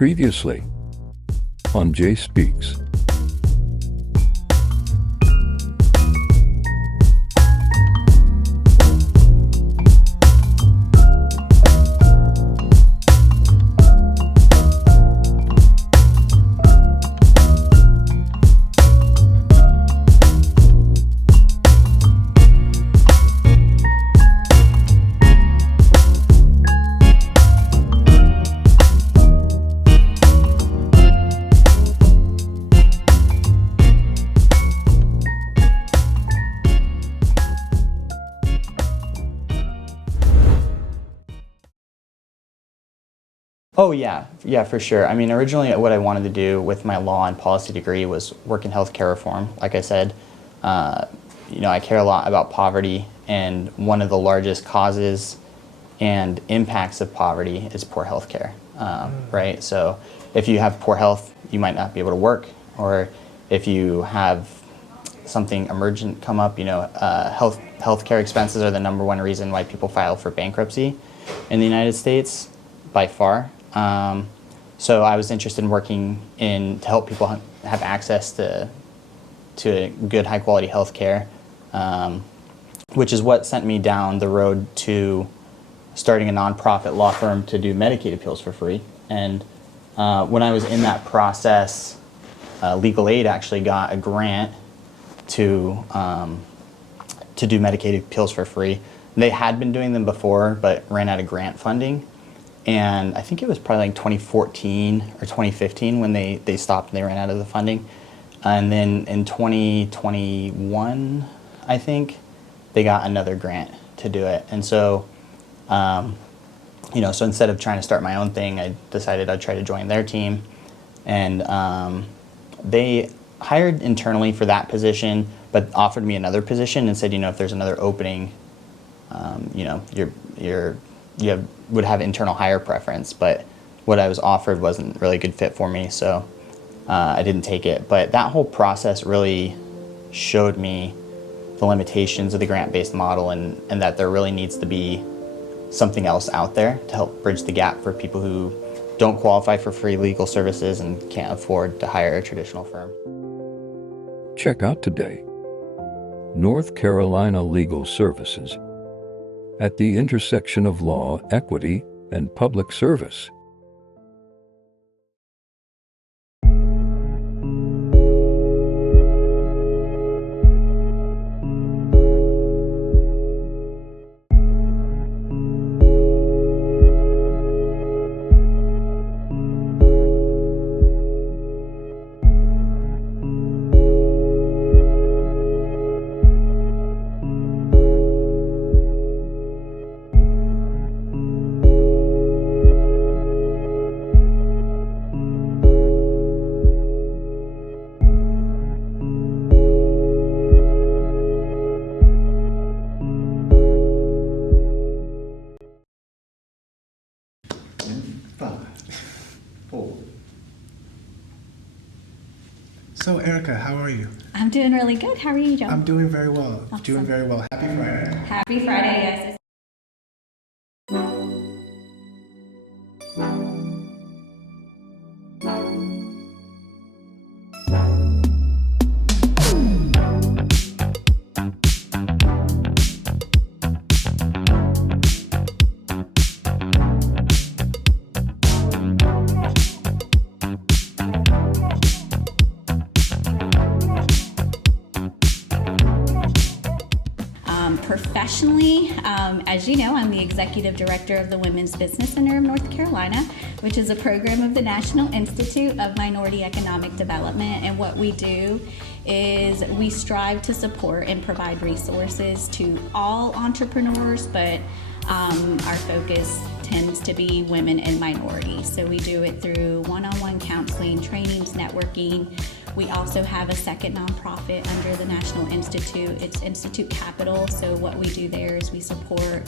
Previously on Jay Speaks. Oh yeah, for sure. I mean, originally what I wanted to do with my law and policy degree was work in healthcare reform. Like I said, I care a lot about poverty, and one of the largest causes and impacts of poverty is poor healthcare, right? So if you have poor health, you might not be able to work, or if you have something emergent come up, healthcare expenses are the number one reason why people file for bankruptcy in the United States by far. So I was interested in working to help people have access to good, high quality health care, which is what sent me down the road to starting a nonprofit law firm to do Medicaid appeals for free. And when I was in that process, Legal Aid actually got a grant to do Medicaid appeals for free. They had been doing them before, but ran out of grant funding. And I think it was probably like 2014 or 2015 when they stopped and they ran out of the funding. And then in 2021, I think, they got another grant to do it. And so, so instead of trying to start my own thing, I decided I'd try to join their team. And they hired internally for that position, but offered me another position and said, if there's another opening, you would have internal hire preference, but what I was offered wasn't really a good fit for me, so I didn't take it. But that whole process really showed me the limitations of the grant-based model, and that there really needs to be something else out there to help bridge the gap for people who don't qualify for free legal services and can't afford to hire a traditional firm. Check out today North Carolina Legal Services at the intersection of law, equity, and public service. So Erica, how are you? I'm doing really good. How are you, Joe? I'm doing very well. Awesome. Doing very well. Happy Friday. Happy Friday, yes. Professionally, as you know, I'm the Executive Director of the Women's Business Center of North Carolina, which is a program of the National Institute of Minority Economic Development. And what we do is we strive to support and provide resources to all entrepreneurs, but our focus tends to be women and minorities. So we do it through one-on-one counseling, trainings, networking. We also have a second nonprofit under the National Institute. It's Institute Capital. So what we do there is we support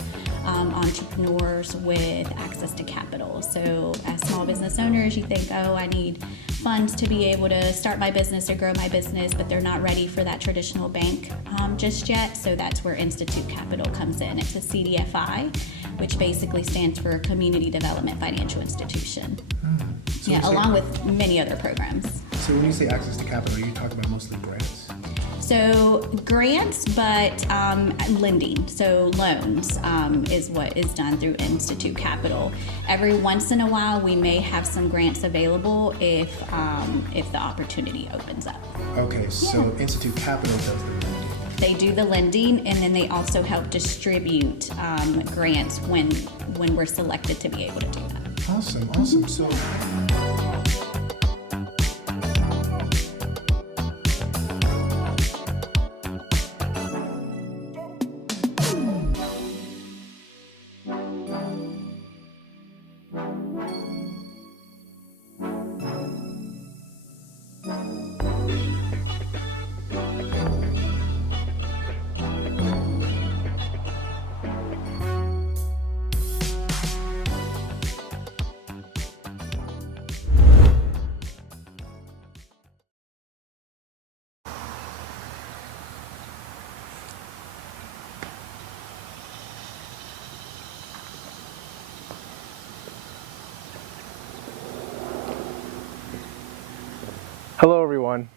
entrepreneurs with access to capital. So as small business owners, you think, oh, I need funds to be able to start my business or grow my business, but they're not ready for that traditional bank just yet. So that's where Institute Capital comes in. It's a CDFI, which basically stands for Community Development Financial Institution. So Yeah, when you say- along with many other programs. So when you say access to capital, are you talking about mostly grants? So grants, but lending, so loans is what is done through Institute Capital. Every once in a while, we may have some grants available if the opportunity opens up. Okay, so Institute Capital does the lending. They do the lending, and then they also help distribute grants when we're selected to be able to do that. Awesome, awesome. So Hello everyone.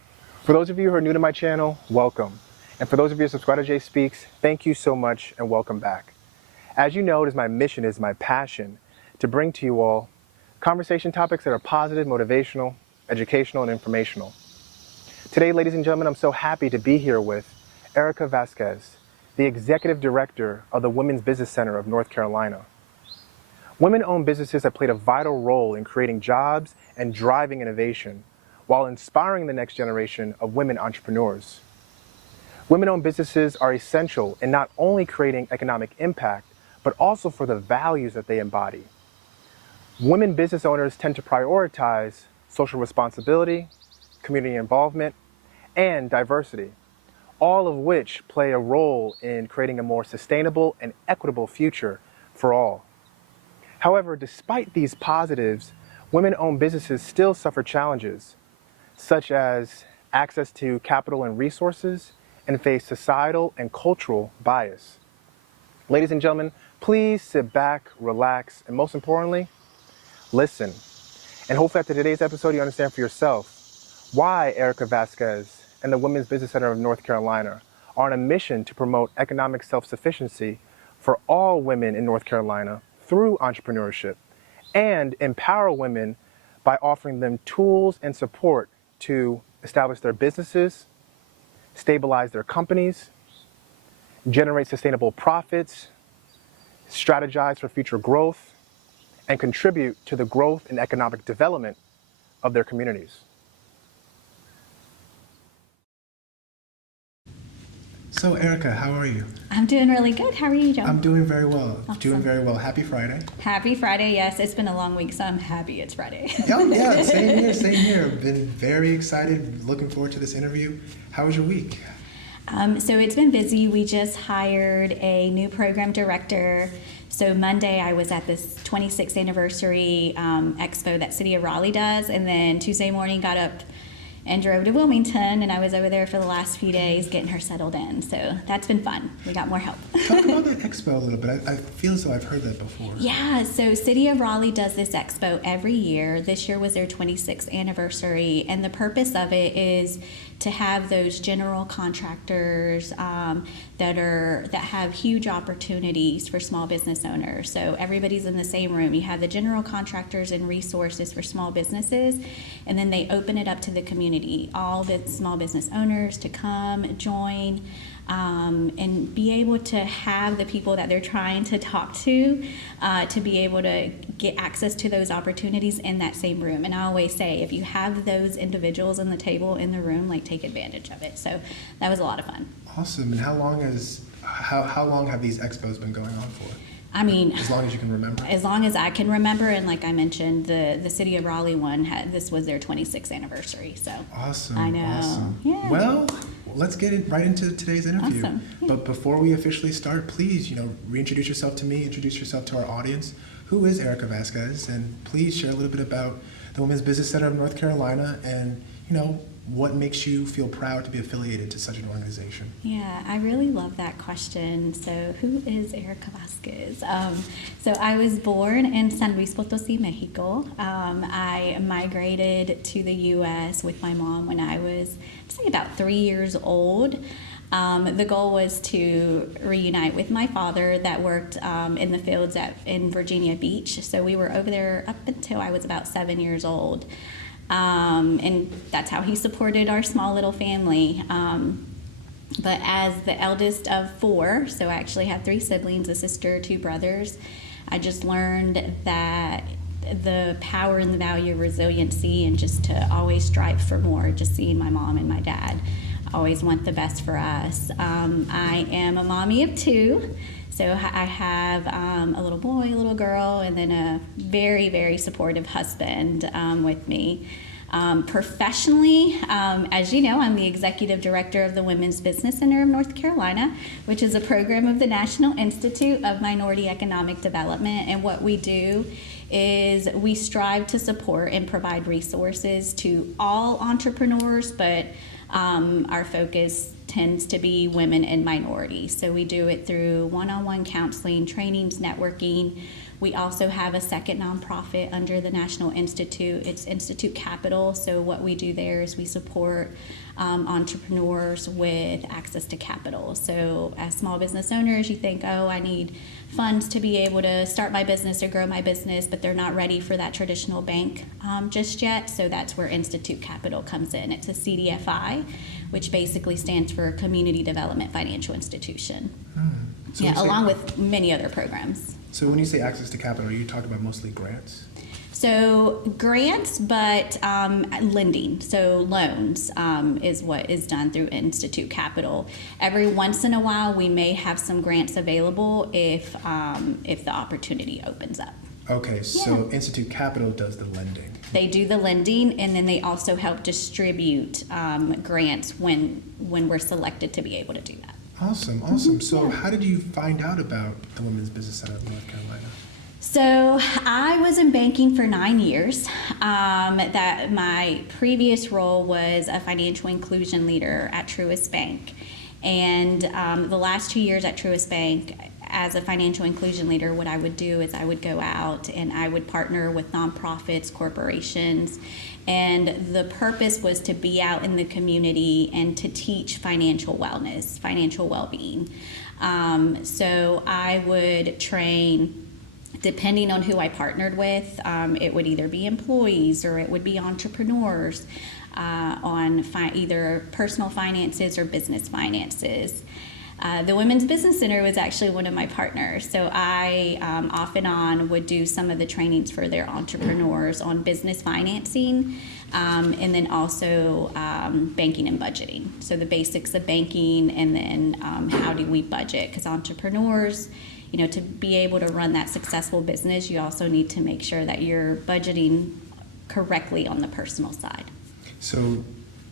For those of you who are new to my channel, welcome. And for those of you who subscribe to Jay Speaks, thank you so much and welcome back. As you know, it is my mission, it is my passion to bring to you all conversation topics that are positive, motivational, educational, and informational. Today, ladies and gentlemen, I'm so happy to be here with Erica Vazquez, the Executive Director of the Women's Business Center of North Carolina. Women-owned businesses have played a vital role in creating jobs and driving innovation, while inspiring the next generation of women entrepreneurs. Women-owned businesses are essential in not only creating economic impact, but also for the values that they embody. Women business owners tend to prioritize social responsibility, community involvement, and diversity, all of which play a role in creating a more sustainable and equitable future for all. However, despite these positives, women-owned businesses still suffer challenges, such as access to capital and resources, and face societal and cultural bias. Ladies and gentlemen, please sit back, relax, and most importantly, listen. And hopefully after today's episode, you understand for yourself why Erica Vazquez and the Women's Business Center of North Carolina are on a mission to promote economic self-sufficiency for all women in North Carolina through entrepreneurship, and empower women by offering them tools and support to establish their businesses, stabilize their companies, generate sustainable profits, strategize for future growth, and contribute to the growth and economic development of their communities. So Erica, how are you? I'm doing really good. How are you, Joe? I'm doing very well. Awesome. Doing very well. Happy Friday. Happy Friday. Yes, it's been a long week, so I'm happy it's Friday. Oh yeah, same here, same here. Been very excited, looking forward to this interview. How was your week? So it's been busy. We just hired a new program director. So Monday I was at this 26th anniversary expo that City of Raleigh does, and then Tuesday morning got up and drove to Wilmington, and I was over there for the last few days getting her settled in. So that's been fun. We got more help. Talk about that expo a little bit. I feel as though I've heard that before. Yeah, so City of Raleigh does this expo every year. This year was their 26th anniversary, and the purpose of it is to have those general contractors that have huge opportunities for small business owners. So everybody's in the same room. You have the general contractors and resources for small businesses, and then they open it up to the community, all the small business owners to come join. And be able to have the people that they're trying to talk to be able to get access to those opportunities in that same room. And I always say, if you have those individuals on the table in the room, like, take advantage of it. So that was a lot of fun. Awesome. And how long have these expos been going on for? I mean, as long as you can remember. As long as I can remember, and like I mentioned, the City of Raleigh one this was their 26th anniversary. So awesome. I know. Awesome. Yeah. Well, let's get right into today's interview. Awesome. Yeah. But before we officially start, please, reintroduce yourself to me, introduce yourself to our audience. Who is Erica Vazquez? And please share a little bit about the Women's Business Center of North Carolina and, What makes you feel proud to be affiliated to such an organization? Yeah, I really love that question. So, who is Erica Vazquez? So, I was born in San Luis Potosí, Mexico. I migrated to the U.S. with my mom when I was, I'd say, about 3 years old. The goal was to reunite with my father that worked in the fields in Virginia Beach. So, we were over there up until I was about 7 years old. And that's how he supported our small little family. But as the eldest of four, so I actually have 3 siblings, a sister, 2 brothers, I just learned that the power and the value of resiliency and just to always strive for more, just seeing my mom and my dad always want the best for us. I am a mommy of 2. So I have a little boy, a little girl, and then a very, very supportive husband with me. Professionally, as you know, I'm the executive director of the Women's Business Center of North Carolina, which is a program of the National Institute of Minority Economic Development. And what we do is we strive to support and provide resources to all entrepreneurs, but our focus tends to be women and minorities. So we do it through one-on-one counseling, trainings, networking. We also have a second nonprofit under the National Institute. It's Institute Capital. So what we do there is we support entrepreneurs with access to capital. So as small business owners, you think, oh, I need funds to be able to start my business or grow my business, but they're not ready for that traditional bank just yet. So that's where Institute Capital comes in. It's a CDFI, which basically stands for Community Development Financial Institution. So Yeah, along with many other programs. So when you say access to capital, are you talking about mostly grants? So grants, but lending, so loans is what is done through Institute Capital. Every once in a while, we may have some grants available if the opportunity opens up. Okay, so Institute Capital does the lending. They do the lending, and then they also help distribute grants when we're selected to be able to do that. Awesome. So how did you find out about the Women's Business Center of North Carolina? So I was in banking for 9 years. That my previous role was a financial inclusion leader at Truist Bank. And the last 2 years at Truist Bank, as a financial inclusion leader, what I would do is I would go out and I would partner with nonprofits, corporations, and the purpose was to be out in the community and to teach financial wellness, financial well-being. So I would train, depending on who I partnered with, it would either be employees or it would be entrepreneurs on either personal finances or business finances. The Women's Business Center was actually one of my partners, so I off and on would do some of the trainings for their entrepreneurs on business financing, and then also banking and budgeting. So the basics of banking, and then how do we budget? Because entrepreneurs, you know, to be able to run that successful business, you also need to make sure that you're budgeting correctly on the personal side. So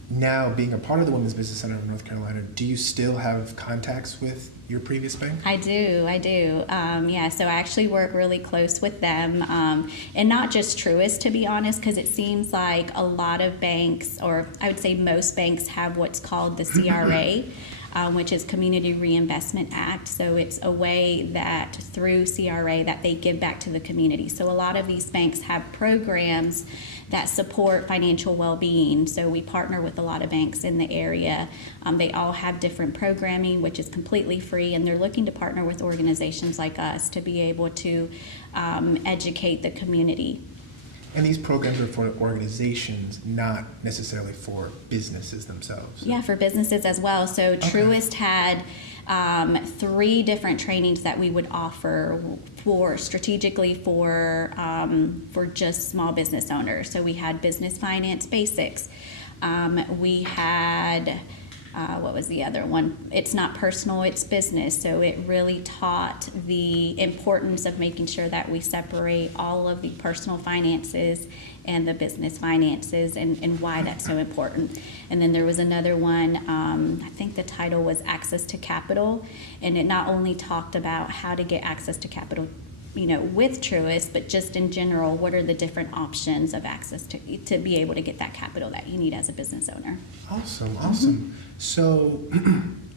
now, being a part of the Women's Business Center of North Carolina, do you still have contacts with your previous bank? I do. Yeah, so I actually work really close with them, and not just Truist, to be honest, because it seems like a lot of banks, or I would say most banks, have what's called the CRA, which is Community Reinvestment Act. So it's a way that through CRA that they give back to the community. So a lot of these banks have programs that support financial well-being. So we partner with a lot of banks in the area. They all have different programming, which is completely free, and they're looking to partner with organizations like us to be able to educate the community. And these programs are for organizations, not necessarily for businesses themselves. Yeah, for businesses as well. So Truist had 3 different trainings that we would offer strategically for just small business owners. So we had business finance basics. We had what was the other one? It's not personal, it's business. So it really taught the importance of making sure that we separate all of the personal finances and the business finances, and why that's so important. And then there was another one, I think the title was Access to Capital, and it not only talked about how to get access to capital with Truist, but just in general, what are the different options of access to be able to get that capital that you need as a business owner. Awesome. So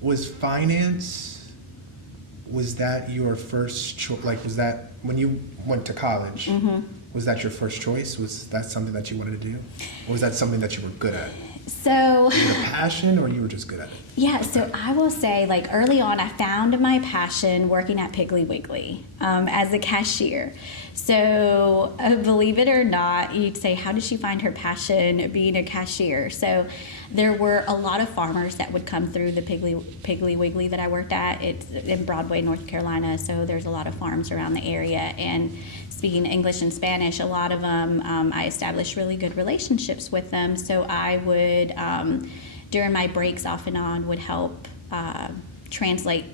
was finance, was that your first choice? Like, was that when you went to college, was that your first choice? Was that something that you wanted to do? Or was that something that you were good at? So, was it a passion or you were just good at it? Yeah, so I will say, like, early on, I found my passion working at Piggly Wiggly as a cashier. So, believe it or not, you'd say, how did she find her passion being a cashier? So, there were a lot of farmers that would come through the Piggly Wiggly that I worked at. It's in Broadway, North Carolina, so there's a lot of farms around the area. And speaking English and Spanish, a lot of them, I established really good relationships with them. So I would, during my breaks off and on, would help translate,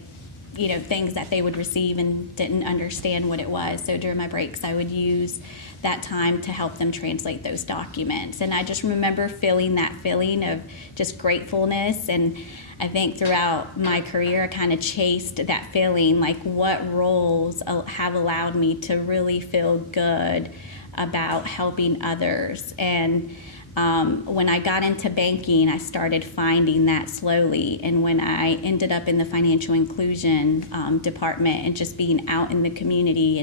things that they would receive and didn't understand what it was. So during my breaks, I would use that time to help them translate those documents. And I just remember feeling that feeling of just gratefulness. And I think throughout my career, I kind of chased that feeling, like what roles have allowed me to really feel good about helping others. And when I got into banking, I started finding that slowly. And when I ended up in the financial inclusion department and just being out in the community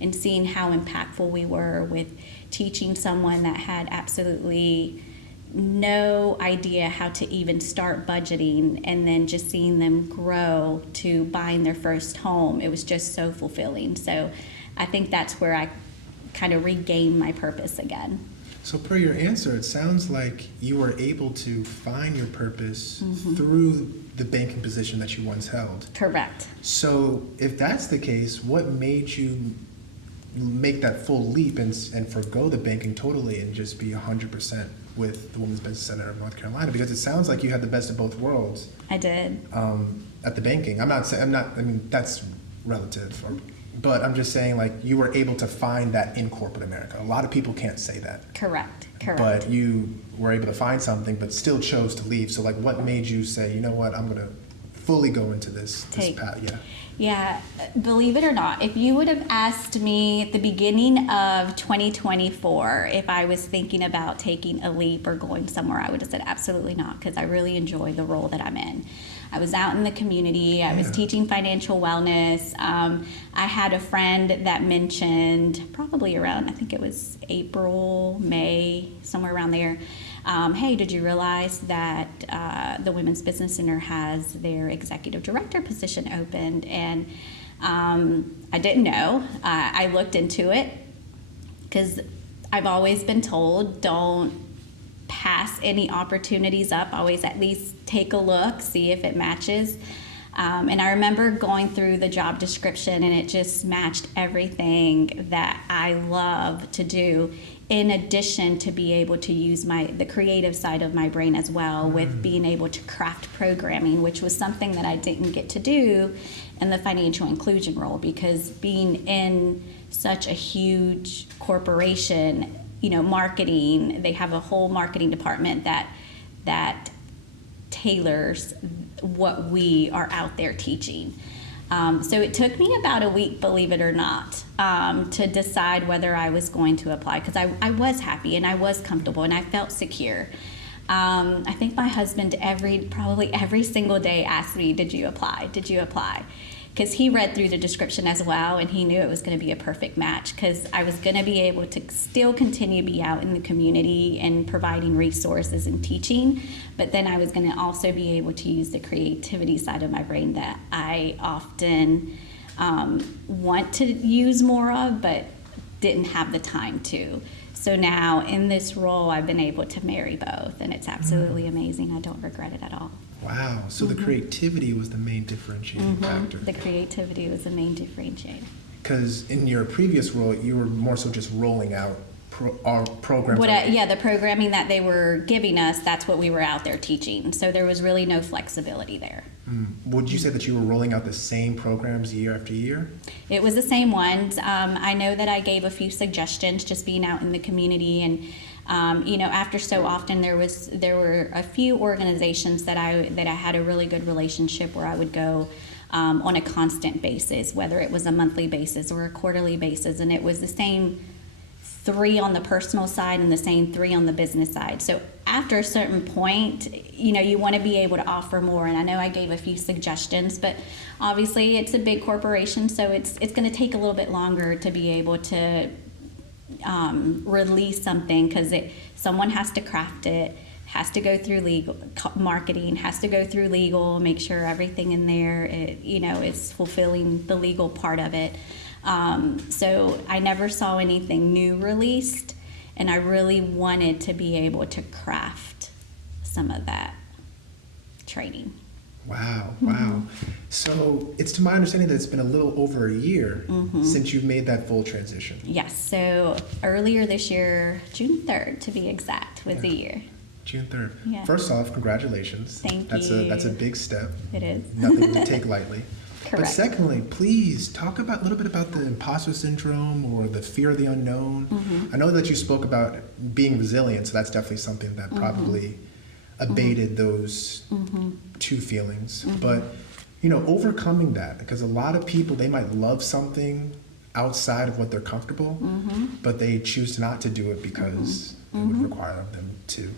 and seeing how impactful we were with teaching someone that had absolutely no idea how to even start budgeting, and then just seeing them grow to buying their first home, it was just so fulfilling. So I think that's where I kind of regained my purpose again. So per your answer, it sounds like you were able to find your purpose through the banking position that you once held. Correct. So if that's the case, what made you make that full leap and forgo the banking totally and just be 100% with the Women's Business Center of North Carolina? Because it sounds like you had the best of both worlds. I did. At the banking. I mean, that's relative, but I'm just saying, like, you were able to find that in corporate America. A lot of people can't say that. Correct. But you were able to find something, but still chose to leave. So, like, what made you say, you know what, I'm going to fully go into this path? Yeah, believe it or not, if you would have asked me at the beginning of 2024 if I was thinking about taking a leap or going somewhere, I would have said absolutely not, because I really enjoy the role that I'm in. I was out in the community. I was teaching financial wellness. I had a friend that mentioned probably around, I think it was April, May, somewhere around there. Hey, did you realize that the Women's Business Center has their executive director position opened? And I didn't know. I looked into it because I've always been told don't pass any opportunities up. Always at least take a look, see if it matches. And I remember going through the job description, and it just matched everything that I love to do, in addition to be able to use the creative side of my brain as well, with being able to craft programming, which was something that I didn't get to do in the financial inclusion role, because being in such a huge corporation, marketing, they have a whole marketing department that tailors what we are out there teaching. So it took me about a week, believe it or not, to decide whether I was going to apply, because I was happy and I was comfortable and I felt secure. I think my husband probably every single day asked me, did you apply? Did you apply? Because he read through the description as well, and he knew it was going to be a perfect match, because I was going to be able to still continue to be out in the community and providing resources and teaching, but then I was going to also be able to use the creativity side of my brain that I often want to use more of, but didn't have the time to. So now in this role, I've been able to marry both, and it's absolutely amazing. I don't regret it at all. Wow. So the creativity was the main differentiating factor. The creativity was the main differentiator. Because in your previous role, you were more so just rolling out programs. The programming that they were giving us, that's what we were out there teaching. So there was really no flexibility there. Would you say that you were rolling out the same programs year after year? It was the same ones. I know that I gave a few suggestions just being out in the community, and after so often there were a few organizations that I had a really good relationship where I would go on a constant basis, whether it was a monthly basis or a quarterly basis. And it was the same 3 on the personal side and the same 3 on the business side. So after a certain point, you want to be able to offer more. And I know I gave a few suggestions, but obviously it's a big corporation, so it's going to take a little bit longer to be able to release something, because someone has to craft it, has to go through legal marketing, has to go through legal, make sure everything in there is fulfilling the legal part of it. So I never saw anything new released, and I really wanted to be able to craft some of that training. Wow. So it's to my understanding that it's been a little over a year since you've made that full transition. Yes, so earlier this year, June 3rd to be exact, was a year. June 3rd. Yeah. First off, congratulations. Thank you. That's a big step. It is. Nothing to take lightly. Correct. But secondly, please talk a little bit about the imposter syndrome or the fear of the unknown. I know that you spoke about being resilient, so that's definitely something that probably abated those 2 feelings. But, overcoming that, because a lot of people, they might love something outside of what they're comfortable, but they choose not to do it because it would require them to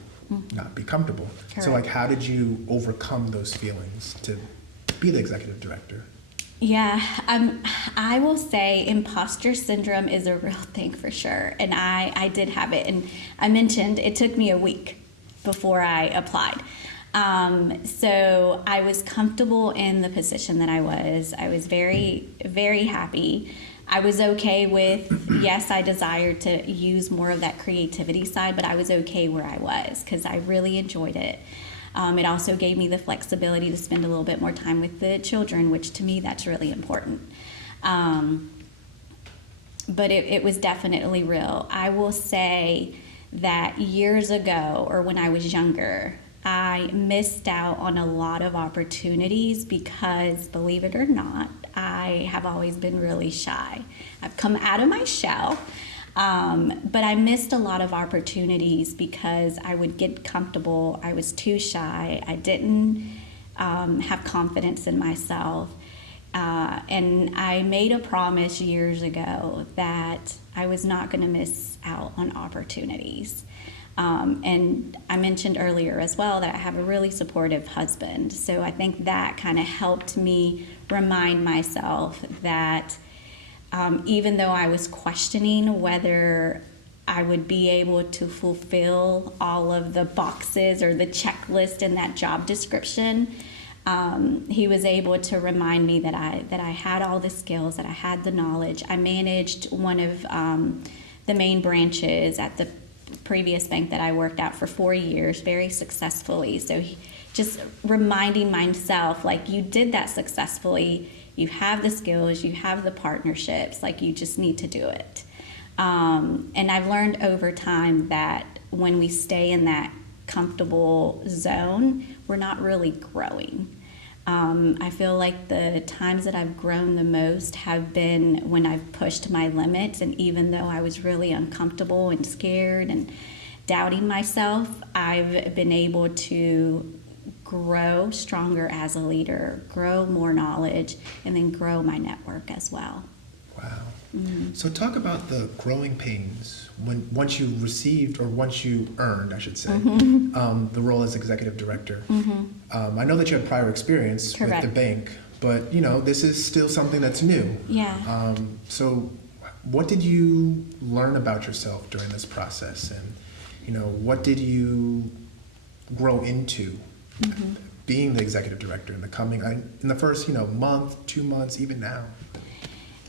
not be comfortable. So, Correct. how did you overcome those feelings to be the executive director? Yeah, I will say imposter syndrome is a real thing for sure. And I did have it. And I mentioned it took me a week before I applied. So I was comfortable in the position that I was. I was very, very happy. I was okay with, yes, I desired to use more of that creativity side, but I was okay where I was because I really enjoyed it. It also gave me the flexibility to spend a little bit more time with the children, which to me, that's really important. But it was definitely real. I will say that years ago, or when I was younger, I missed out on a lot of opportunities because, believe it or not, I have always been really shy. I've come out of my shell. But I missed a lot of opportunities because I would get comfortable. I was too shy. I didn't have confidence in myself. And I made a promise years ago that I was not going to miss out on opportunities. And I mentioned earlier as well that I have a really supportive husband. So I think that kind of helped me remind myself that even though I was questioning whether I would be able to fulfill all of the boxes or the checklist in that job description, he was able to remind me that I had all the skills, that I had the knowledge. I managed one of the main branches at the previous bank that I worked at for 4 years very successfully. So just reminding myself, like, you did that successfully. You have the skills, you have the partnerships, like, you just need to do it. And I've learned over time that when we stay in that comfortable zone, we're not really growing. I feel like the times that I've grown the most have been when I've pushed my limits, and even though I was really uncomfortable and scared and doubting myself, I've been able to grow stronger as a leader, grow more knowledge, and then grow my network as well. Wow. So talk about the growing pains once you received, or once you earned, I should say, the role as executive director. I know that you had prior experience Correct. with the bank, but this is still something that's new. Yeah. So what did you learn about yourself during this process, and what did you grow into being the executive director in the first month, 2 months, even now?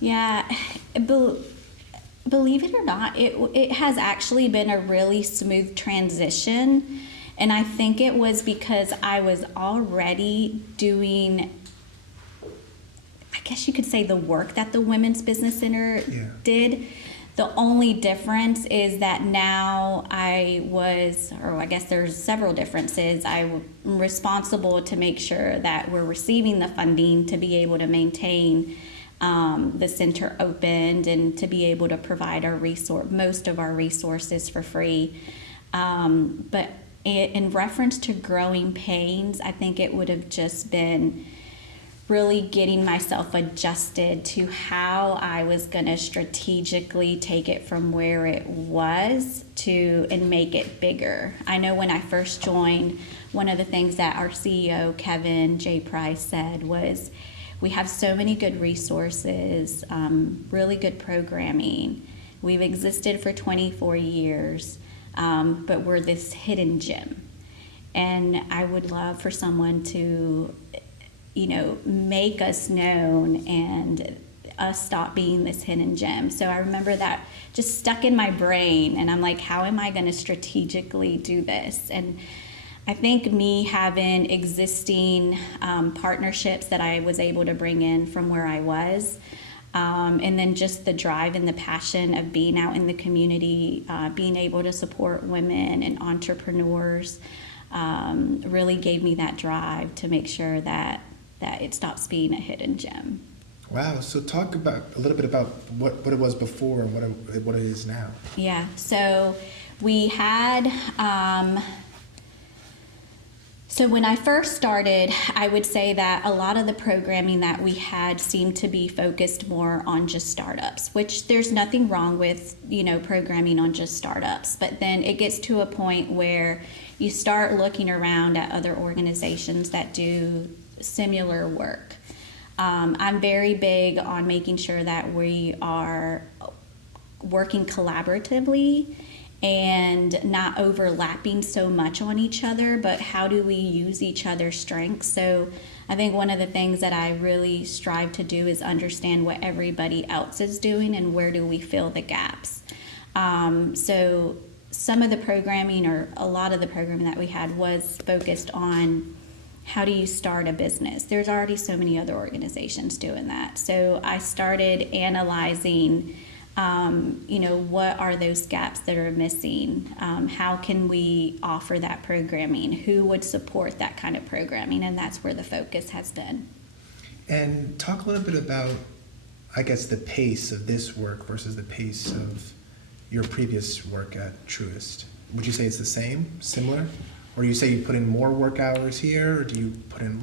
Yeah, believe it or not, it has actually been a really smooth transition. And I think it was because I was already doing, I guess you could say, the work that the Women's Business Center did. The only difference is that now I guess there's several differences. I'm responsible to make sure that we're receiving the funding to be able to maintain the center opened and to be able to provide most of our resources for free. But in reference to growing pains, I think it would have just been really getting myself adjusted to how I was going to strategically take it from where it was to and make it bigger. I know when I first joined, one of the things that our CEO, Kevin J. Price, said was, we have so many good resources, really good programming. We've existed for 24 years, but we're this hidden gem. And I would love for someone to, make us known and us stop being this hidden gem. So I remember that just stuck in my brain, and I'm like, how am I going to strategically do this? And I think me having existing partnerships that I was able to bring in from where I was, and then just the drive and the passion of being out in the community, being able to support women and entrepreneurs, really gave me that drive to make sure that it stops being a hidden gem. Wow. So talk about a little bit about what it was before and what it is now. Yeah. So we had. So when I first started, I would say that a lot of the programming that we had seemed to be focused more on just startups, which there's nothing wrong with, programming on just startups. But then it gets to a point where you start looking around at other organizations that do similar work. I'm very big on making sure that we are working collaboratively and not overlapping so much on each other, but how do we use each other's strengths? So I think one of the things that I really strive to do is understand what everybody else is doing and where do we fill the gaps. So some of the programming, or a lot of the programming that we had, was focused on how do you start a business. There's already so many other organizations doing that. So I started analyzing what are those gaps that are missing? How can we offer that programming? Who would support that kind of programming? And that's where the focus has been. And talk a little bit about, I guess, the pace of this work versus the pace of your previous work at Truist. Would you say it's the same, similar? Or you say you put in more work hours here, or do you put in...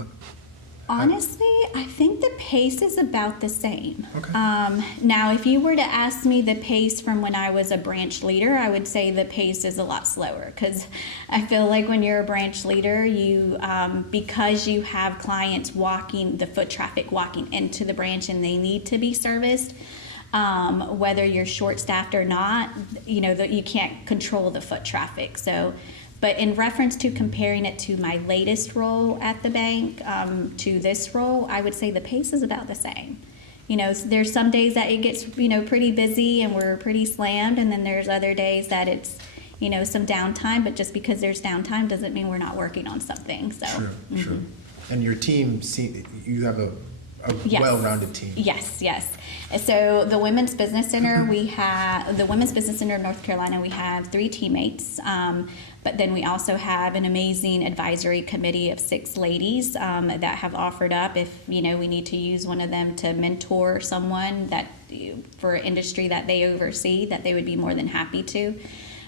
Honestly, I think the pace is about the same. Okay. Now, if you were to ask me the pace from when I was a branch leader, I would say the pace is a lot slower, because I feel like when you're a branch leader, you because you have clients the foot traffic walking into the branch, and they need to be serviced, whether you're short-staffed or not, you can't control the foot traffic. But in reference to comparing it to my latest role at the bank, to this role, I would say the pace is about the same. There's some days that it gets, pretty busy and we're pretty slammed, and then there's other days that it's, some downtime, but just because there's downtime doesn't mean we're not working on something. So. True. And your team, you have a Yes. well-rounded team. Yes. So the Women's Business Center, of North Carolina, we have 3 teammates. But then we also have an amazing advisory committee of 6 ladies that have offered up if we need to use one of them to mentor someone that for an industry that they oversee, that they would be more than happy to.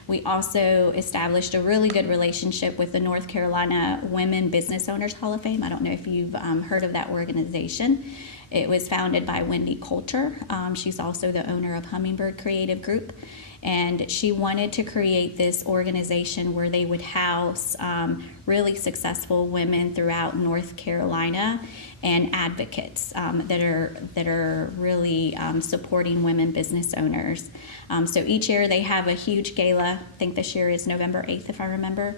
We also established a really good relationship with the North Carolina Women Business Owners Hall of Fame. I don't know if you've heard of that organization. It was founded by Wendy Coulter. She's also the owner of Hummingbird Creative Group. And she wanted to create this organization where they would house really successful women throughout North Carolina and advocates that are really supporting women business owners. So each year they have a huge gala. I think this year is November 8th, if I remember.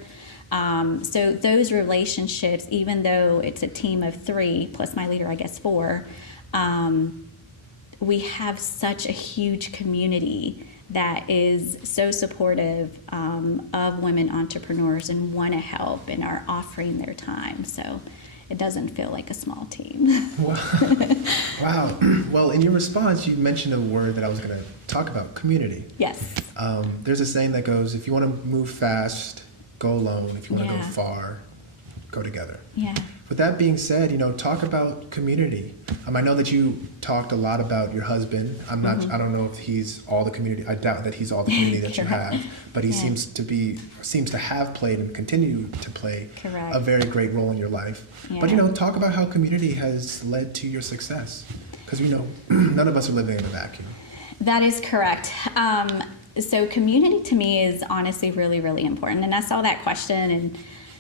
So those relationships, even though it's a team of 3 plus my leader, I guess 4, we have such a huge community that is so supportive of women entrepreneurs and want to help and are offering their time. So it doesn't feel like a small team. Wow. Well, in your response, you mentioned a word that I was going to talk about, community. Yes. There's a saying that goes, if you want to move fast, go alone. If you want to go far, go together. Yeah. With that being said, talk about community. I know that you talked a lot about your husband. I don't know if he's all the community. I doubt that he's all the community that you have, but he seems to have played and continue to play a very great role in your life. Yeah. But talk about how community has led to your success, because none of us are living in a vacuum. That is correct. So community to me is honestly really, really important. And I saw that question and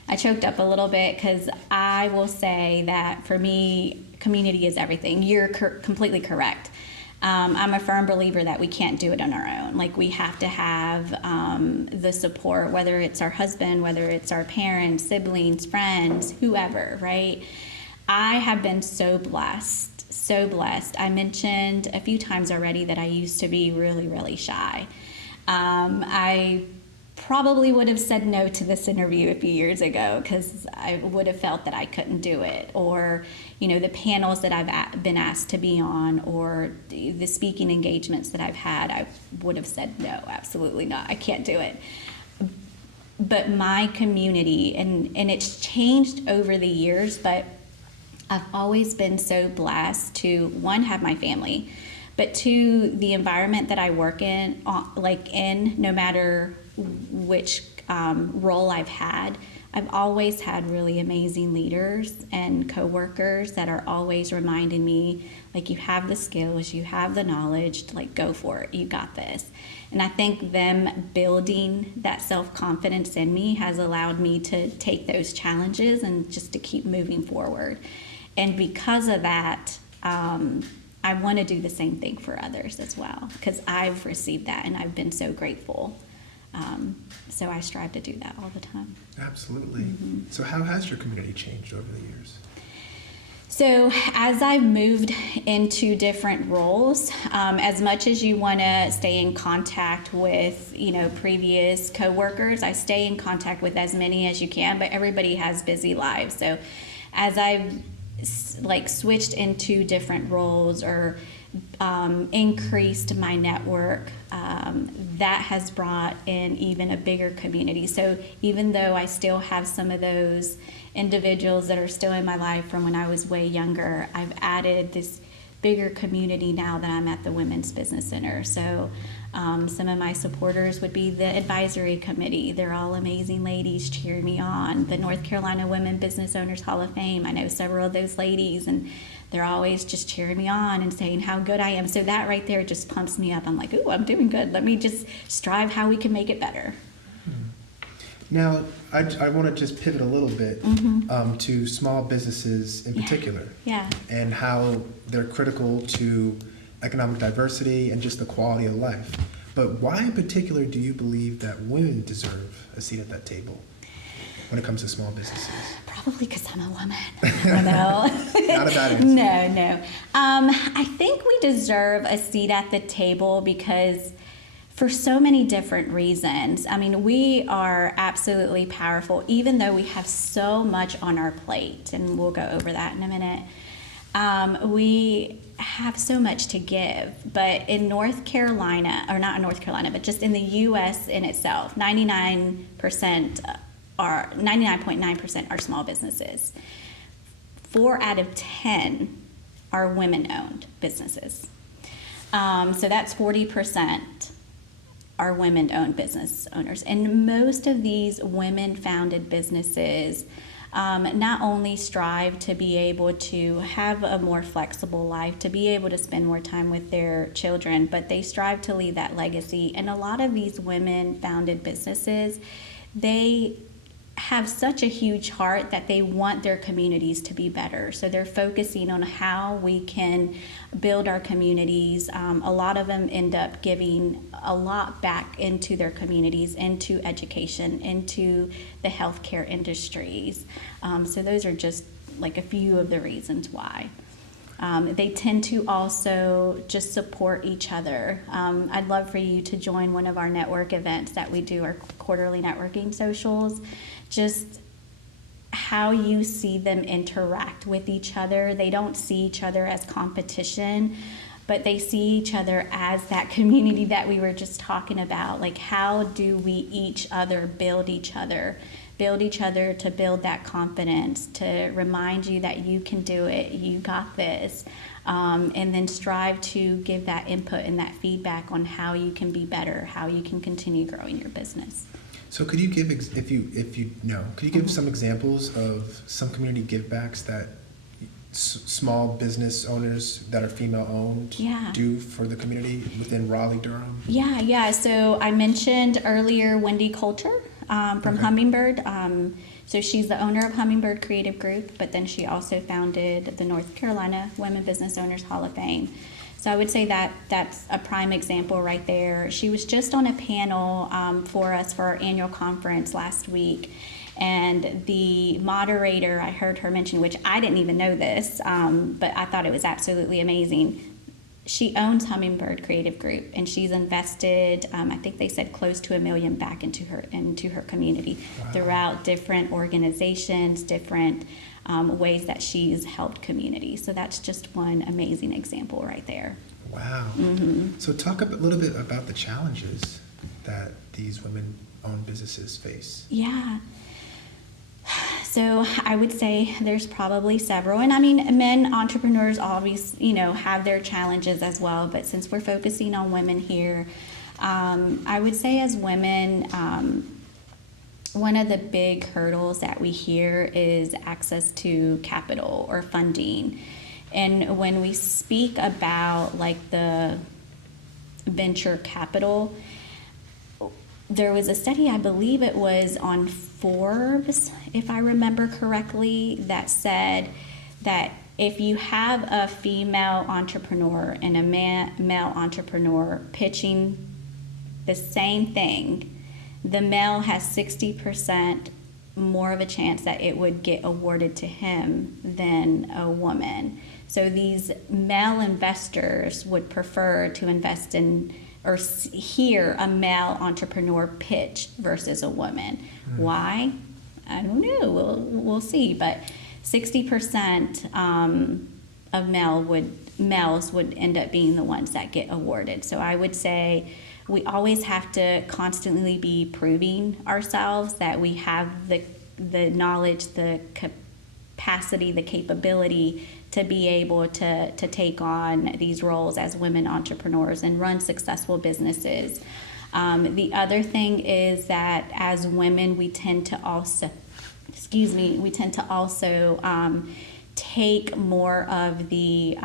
I choked up a little bit, because I will say that for me, community is everything. You're completely correct. I'm a firm believer that we can't do it on our own. Like, we have to have the support, whether it's our husband, whether it's our parents, siblings, friends, whoever, right? I have been so blessed, so blessed. I mentioned a few times already that I used to be really, really shy. I probably would have said no to this interview a few years ago, because I would have felt that I couldn't do it, or the panels that I've been asked to be on, or the speaking engagements that I've had, I would have said no, absolutely not, I can't do it. But my community, and it's changed over the years, but I've always been so blessed to, one, have my family, but two, the environment that I work in, no matter which role I've had, I've always had really amazing leaders and coworkers that are always reminding me, you have the skills, you have the knowledge, go for it, you got this. And I think them building that self-confidence in me has allowed me to take those challenges and just to keep moving forward. And because of that, I want to do the same thing for others as well, because I've received that and I've been so grateful. So I strive to do that all the time. Absolutely. Mm-hmm. So how has your community changed over the years? So as I've moved into different roles, as much as you want to stay in contact with, previous coworkers, I stay in contact with as many as you can, but everybody has busy lives. So as I've switched into different roles or increased my network, that has brought in even a bigger community. So even though I still have some of those individuals that are still in my life from when I was way younger, I've added this bigger community now that I'm at the Women's Business Center. So some of my supporters would be the advisory committee. They're all amazing ladies, cheer me on. The North Carolina Women Business Owners Hall of Fame, I know several of those ladies, and they're always just cheering me on and saying how good I am. So that right there just pumps me up. I'm like, ooh, I'm doing good. Let me just strive how we can make it better. Now, I want to just pivot a little bit to small businesses in particular. Yeah. And how they're critical to economic diversity and just the quality of life. But why in particular do you believe that women deserve a seat at that table when it comes to small businesses? Probably because I'm a woman. No. Not a bad answer. No. I think we deserve a seat at the table because for so many different reasons. I mean, we are absolutely powerful, even though we have so much on our plate, and we'll go over that in a minute. We have so much to give, but in North Carolina, or not in North Carolina, but just in the U.S. in itself, 99.9% are small businesses. 4 out of 10 are women-owned businesses. So that's 40% are women-owned business owners. And most of these women-founded businesses not only strive to be able to have a more flexible life, to be able to spend more time with their children, but they strive to leave that legacy. And a lot of these women-founded businesses, they have such a huge heart that they want their communities to be better. So they're focusing on how we can build our communities. A lot of them end up giving a lot back into their communities, into education, into the healthcare industries. So those are just like a few of the reasons why. They tend to also just support each other. I'd love for you to join one of our network events that we do, our quarterly networking socials. Just how you see them interact with each other. They don't see each other as competition, but they see each other as that community that we were just talking about. Like, how do we each other build each other to build that confidence, to remind you that you can do it, you got this, and then strive to give that input and that feedback on how you can be better, how you can continue growing your business. So could you give, if you know, could you give some examples of some community givebacks that small business owners that are female owned do for the community within Raleigh-Durham? Yeah. So I mentioned earlier Wendy Coulter from Hummingbird. So she's the owner of Hummingbird Creative Group, but then she also founded the North Carolina Women Business Owners Hall of Fame. So I would say that that's a prime example right there. She was just on a panel for us for our annual conference last week. And the moderator, I heard her mention, which I didn't even know this, but I thought it was absolutely amazing. She owns Hummingbird Creative Group, and she's invested, I think they said close to $1 million back into her community throughout different organizations, different ways that she's helped communities. So that's just one amazing example right there. Wow. So talk a little bit about the challenges that these women-owned businesses face. Yeah. So I would say there's probably several, and I mean, men entrepreneurs always, have their challenges as well. But since we're focusing on women here, I would say as women, one of the big hurdles that we hear is access to capital or funding. And when we speak about like the venture capital, there was a study, I believe it was on Forbes, if I remember correctly, that said that if you have a female entrepreneur and a male entrepreneur pitching the same thing, the male has 60% more of a chance that it would get awarded to him than a woman. So these male investors would prefer to invest in or hear a male entrepreneur pitch versus a woman. Why? I don't know. We'll see. But 60% of males would end up being the ones that get awarded. So I would say we always have to constantly be proving ourselves that we have the knowledge, the capacity, the capability to be able to take on these roles as women entrepreneurs and run successful businesses. The other thing is that as women, we tend to also take more of the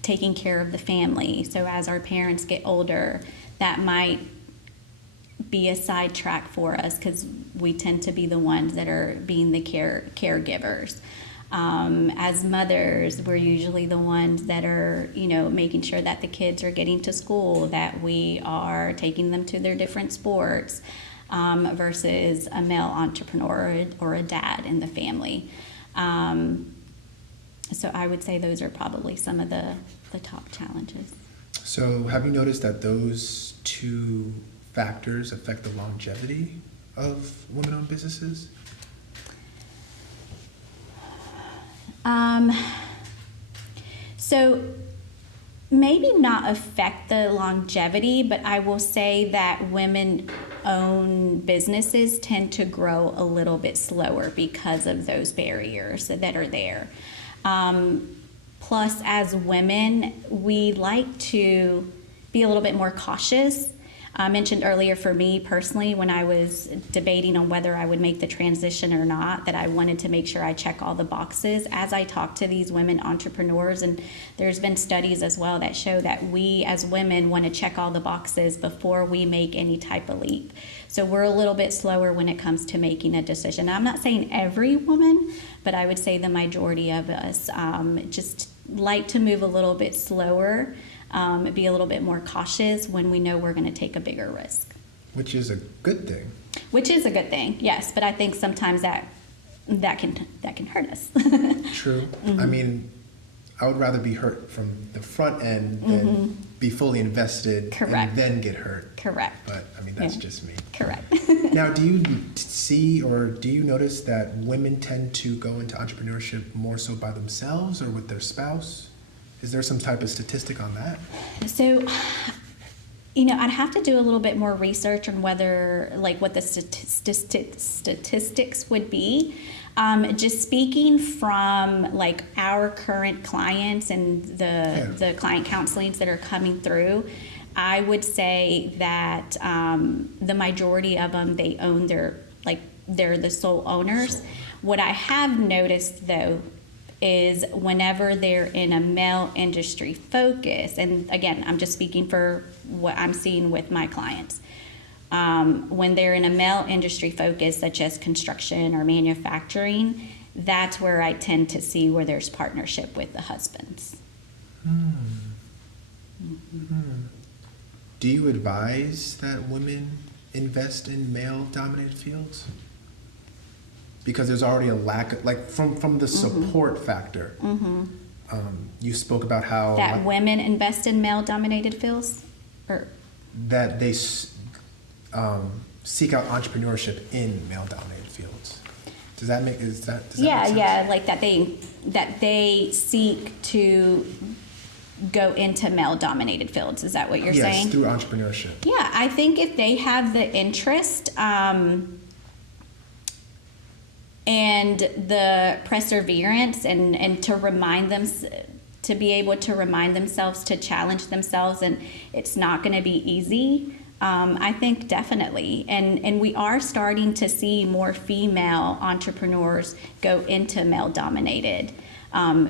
taking care of the family. So as our parents get older, that might be a sidetrack for us because we tend to be the ones that are being the caregivers. As mothers, we're usually the ones that are, making sure that the kids are getting to school, that we are taking them to their different sports, versus a male entrepreneur or a dad in the family. So I would say those are probably some of the top challenges. So have you noticed that those two factors affect the longevity of women-owned businesses? So maybe not affect the longevity, but I will say that women-owned businesses tend to grow a little bit slower because of those barriers that are there. Plus, as women, we like to be a little bit more cautious. I mentioned earlier for me personally, when I was debating on whether I would make the transition or not, that I wanted to make sure I check all the boxes as I talk to these women entrepreneurs. And there's been studies as well that show that we as women want to check all the boxes before we make any type of leap. So we're a little bit slower when it comes to making a decision. Now, I'm not saying every woman, but I would say the majority of us just like to move a little bit slower. Be a little bit more cautious when we know we're going to take a bigger risk. Which is a good thing. Which is a good thing, yes. But I think sometimes that can hurt us. True. I mean, I would rather be hurt from the front end than be fully invested Correct. and then get hurt. Correct. But I mean, that's Yeah. just me. Correct. Now, do you see or do you notice that women tend to go into entrepreneurship more so by themselves or with their spouse? Is there some type of statistic on that? So, I'd have to do a little bit more research on whether, like, what the statistics would be. Just speaking from, like, our current clients and the client counselings that are coming through, I would say that the majority of them, they own they're the sole owners. What I have noticed, though, is whenever they're in a male industry focus, and again, I'm just speaking for what I'm seeing with my clients, when they're in a male industry focus, such as construction or manufacturing, that's where I tend to see where there's partnership with the husbands. Do you advise that women invest in male-dominated fields? Because there's already a lack of, like, from the support factor. You spoke about how That women invest in male-dominated fields, or that they seek out entrepreneurship in male-dominated fields. Does that make does that make sense? like that they seek to go into male-dominated fields. Is that what you're saying? Yes, through entrepreneurship. Yeah, I think if they have the interest and the perseverance and to remind them, to be able to remind themselves, to challenge themselves, and it's not going to be easy, I think definitely. And we are starting to see more female entrepreneurs go into male-dominated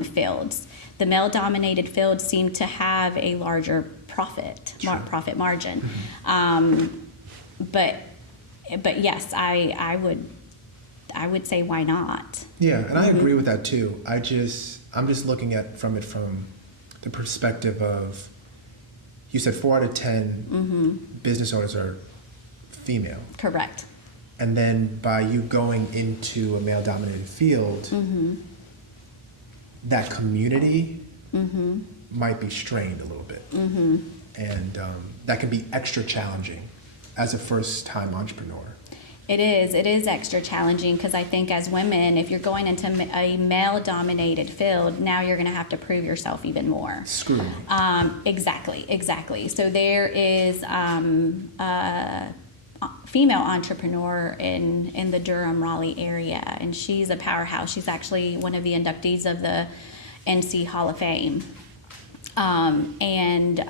fields. The male-dominated fields seem to have a larger profit margin. But yes, I would say, why not? Yeah, and I agree with that too. I'm just looking at it from the perspective of, you said 4 out of 10 business owners are female. Correct. And then by you going into a male-dominated field, that community might be strained a little bit. And that can be extra challenging as a first-time entrepreneur. It is extra challenging because I think as women, if you're going into a male-dominated field, now you're going to have to prove yourself even more. Scrutiny. Exactly. So there is a female entrepreneur in the Durham, Raleigh area, and she's a powerhouse. She's actually one of the inductees of the NC Hall of Fame. And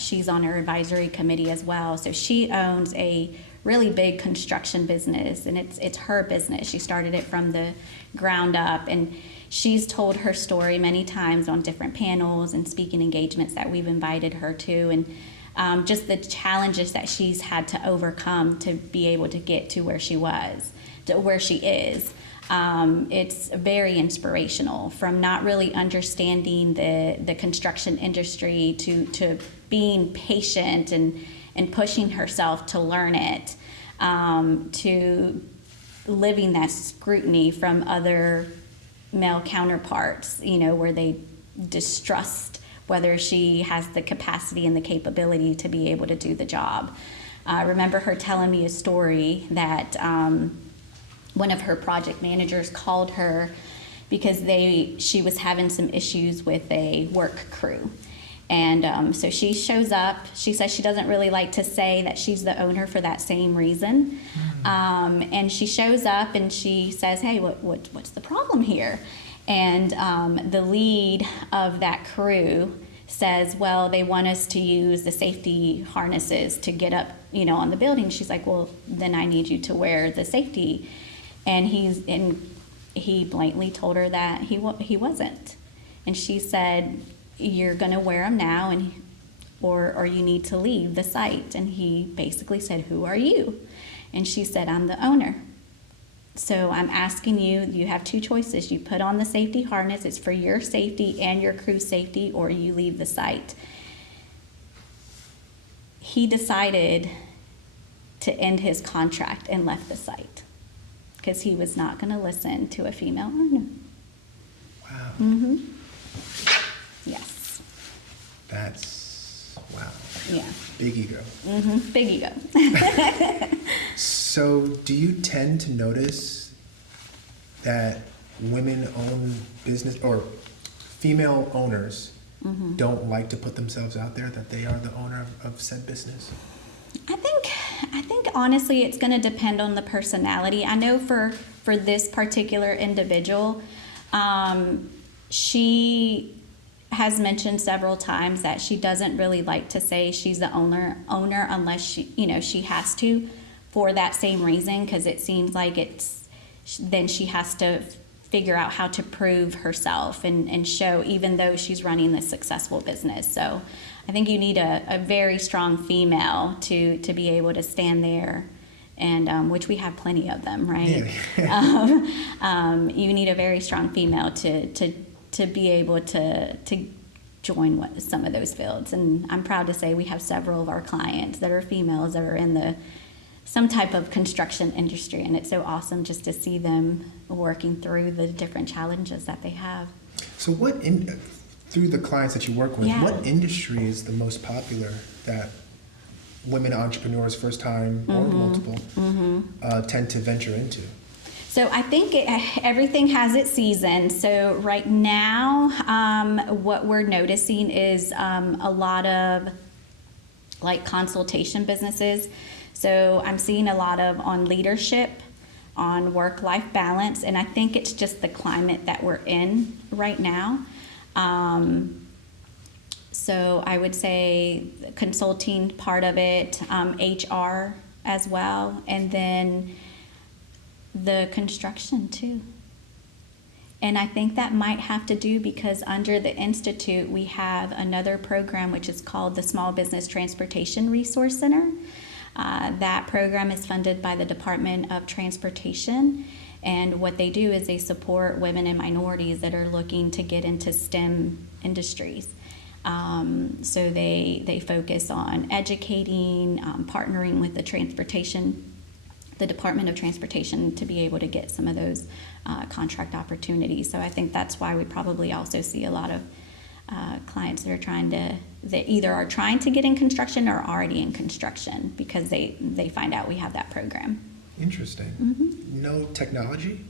she's on her advisory committee as well. So she owns a really big construction business, and it's her business. She started it from the ground up, and she's told her story many times on different panels and speaking engagements that we've invited her to, and just the challenges that she's had to overcome to be able to get to where she is. It's very inspirational, from not really understanding the construction industry to being patient and pushing herself to learn it, to living that scrutiny from other male counterparts, where they distrust whether she has the capacity and the capability to be able to do the job. I remember her telling me a story that one of her project managers called her because she was having some issues with a work crew. And so she shows up. She says she doesn't really like to say that she's the owner for that same reason. And she shows up and she says, "Hey, what's the problem here?" And the lead of that crew says, "Well, they want us to use the safety harnesses to get up, on the building." She's like, "Well, then I need you to wear the safety." And he blatantly told her that he wasn't. And she said, "You're going to wear them now, or you need to leave the site." And he basically said, "Who are you?" And she said, "I'm the owner. So I'm asking you have two choices. You put on the safety harness, it's for your safety and your crew's safety, or you leave the site." He decided to end his contract and left the site because he was not going to listen to a female owner. Wow. Yes. That's wow. Yeah. Big ego. Big ego. So do you tend to notice that women own business, or female owners don't like to put themselves out there that they are the owner of said business? I think honestly it's going to depend on the personality. I know for this particular individual, she has mentioned several times that she doesn't really like to say she's the owner unless she has to, for that same reason, because it seems like then she has to figure out how to prove herself and show, even though she's running this successful business. So I think you need a very strong female to be able to stand there, and which we have plenty of them, right? Yeah. You need a very strong female to be able to join some of those fields. And I'm proud to say we have several of our clients that are females that are in some type of construction industry, and it's so awesome just to see them working through the different challenges that they have. So through the clients that you work with, what industry is the most popular that women entrepreneurs, first time or multiple, tend to venture into? So I think everything has its season. So right now, what we're noticing is a lot of like consultation businesses. So I'm seeing a lot on leadership, on work-life balance, and I think it's just the climate that we're in right now. So I would say consulting part of it, HR as well, and then the construction too. And I think that might have to do because under the Institute we have another program which is called the Small Business Transportation Resource Center. That program is funded by the Department of Transportation, and what they do is they support women and minorities that are looking to get into STEM industries. So they focus on educating, partnering with the Department of Transportation to be able to get some of those contract opportunities. So I think that's why we probably also see a lot of clients that either are trying to get in construction or already in construction because they find out we have that program. Interesting. No technology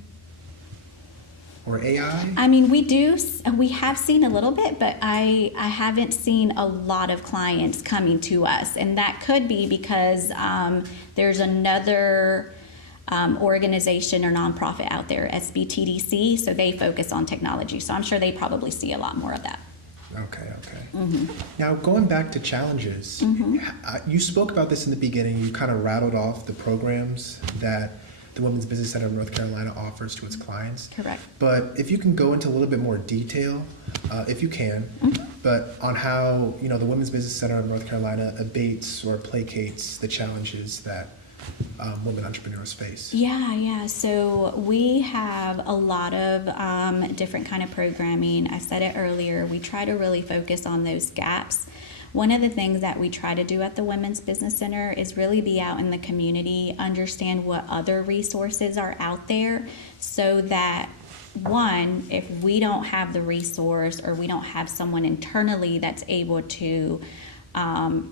or AI? I mean, we have seen a little bit, but I haven't seen a lot of clients coming to us, and that could be because there's another organization or nonprofit out there, SBTDC, so they focus on technology. So I'm sure they probably see a lot more of that. Okay. Now, going back to challenges, you spoke about this in the beginning. You kind of rattled off the programs that the Women's Business Center of North Carolina offers to its clients. Correct. But if you can go into a little bit more detail, if you can, but on how the Women's Business Center of North Carolina abates or placates the challenges that women entrepreneurs face. Yeah. So we have a lot of different kind of programming. I said it earlier. We try to really focus on those gaps. One of the things that we try to do at the Women's Business Center is really be out in the community, understand what other resources are out there, so that one, if we don't have the resource or we don't have someone internally that's able to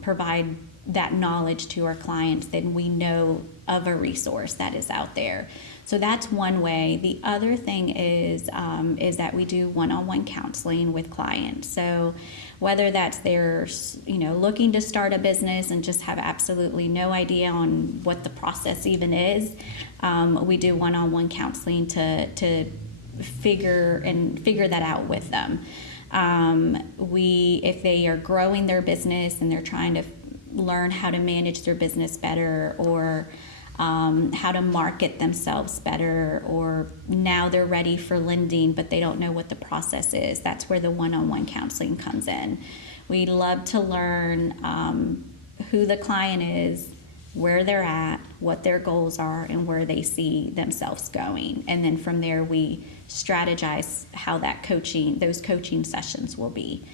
provide that knowledge to our clients, then we know of a resource that is out there. So that's one way. The other thing is that we do one-on-one counseling with clients. So whether that's they're looking to start a business and just have absolutely no idea on what the process even is, we do one-on-one counseling to figure that out with them. If they are growing their business and they're trying to learn how to manage their business better, or how to market themselves better, or now they're ready for lending but they don't know what the process is, that's where the one-on-one counseling comes in. We love to learn who the client is, where they're at, what their goals are, and where they see themselves going, and then from there we strategize how those coaching sessions will be.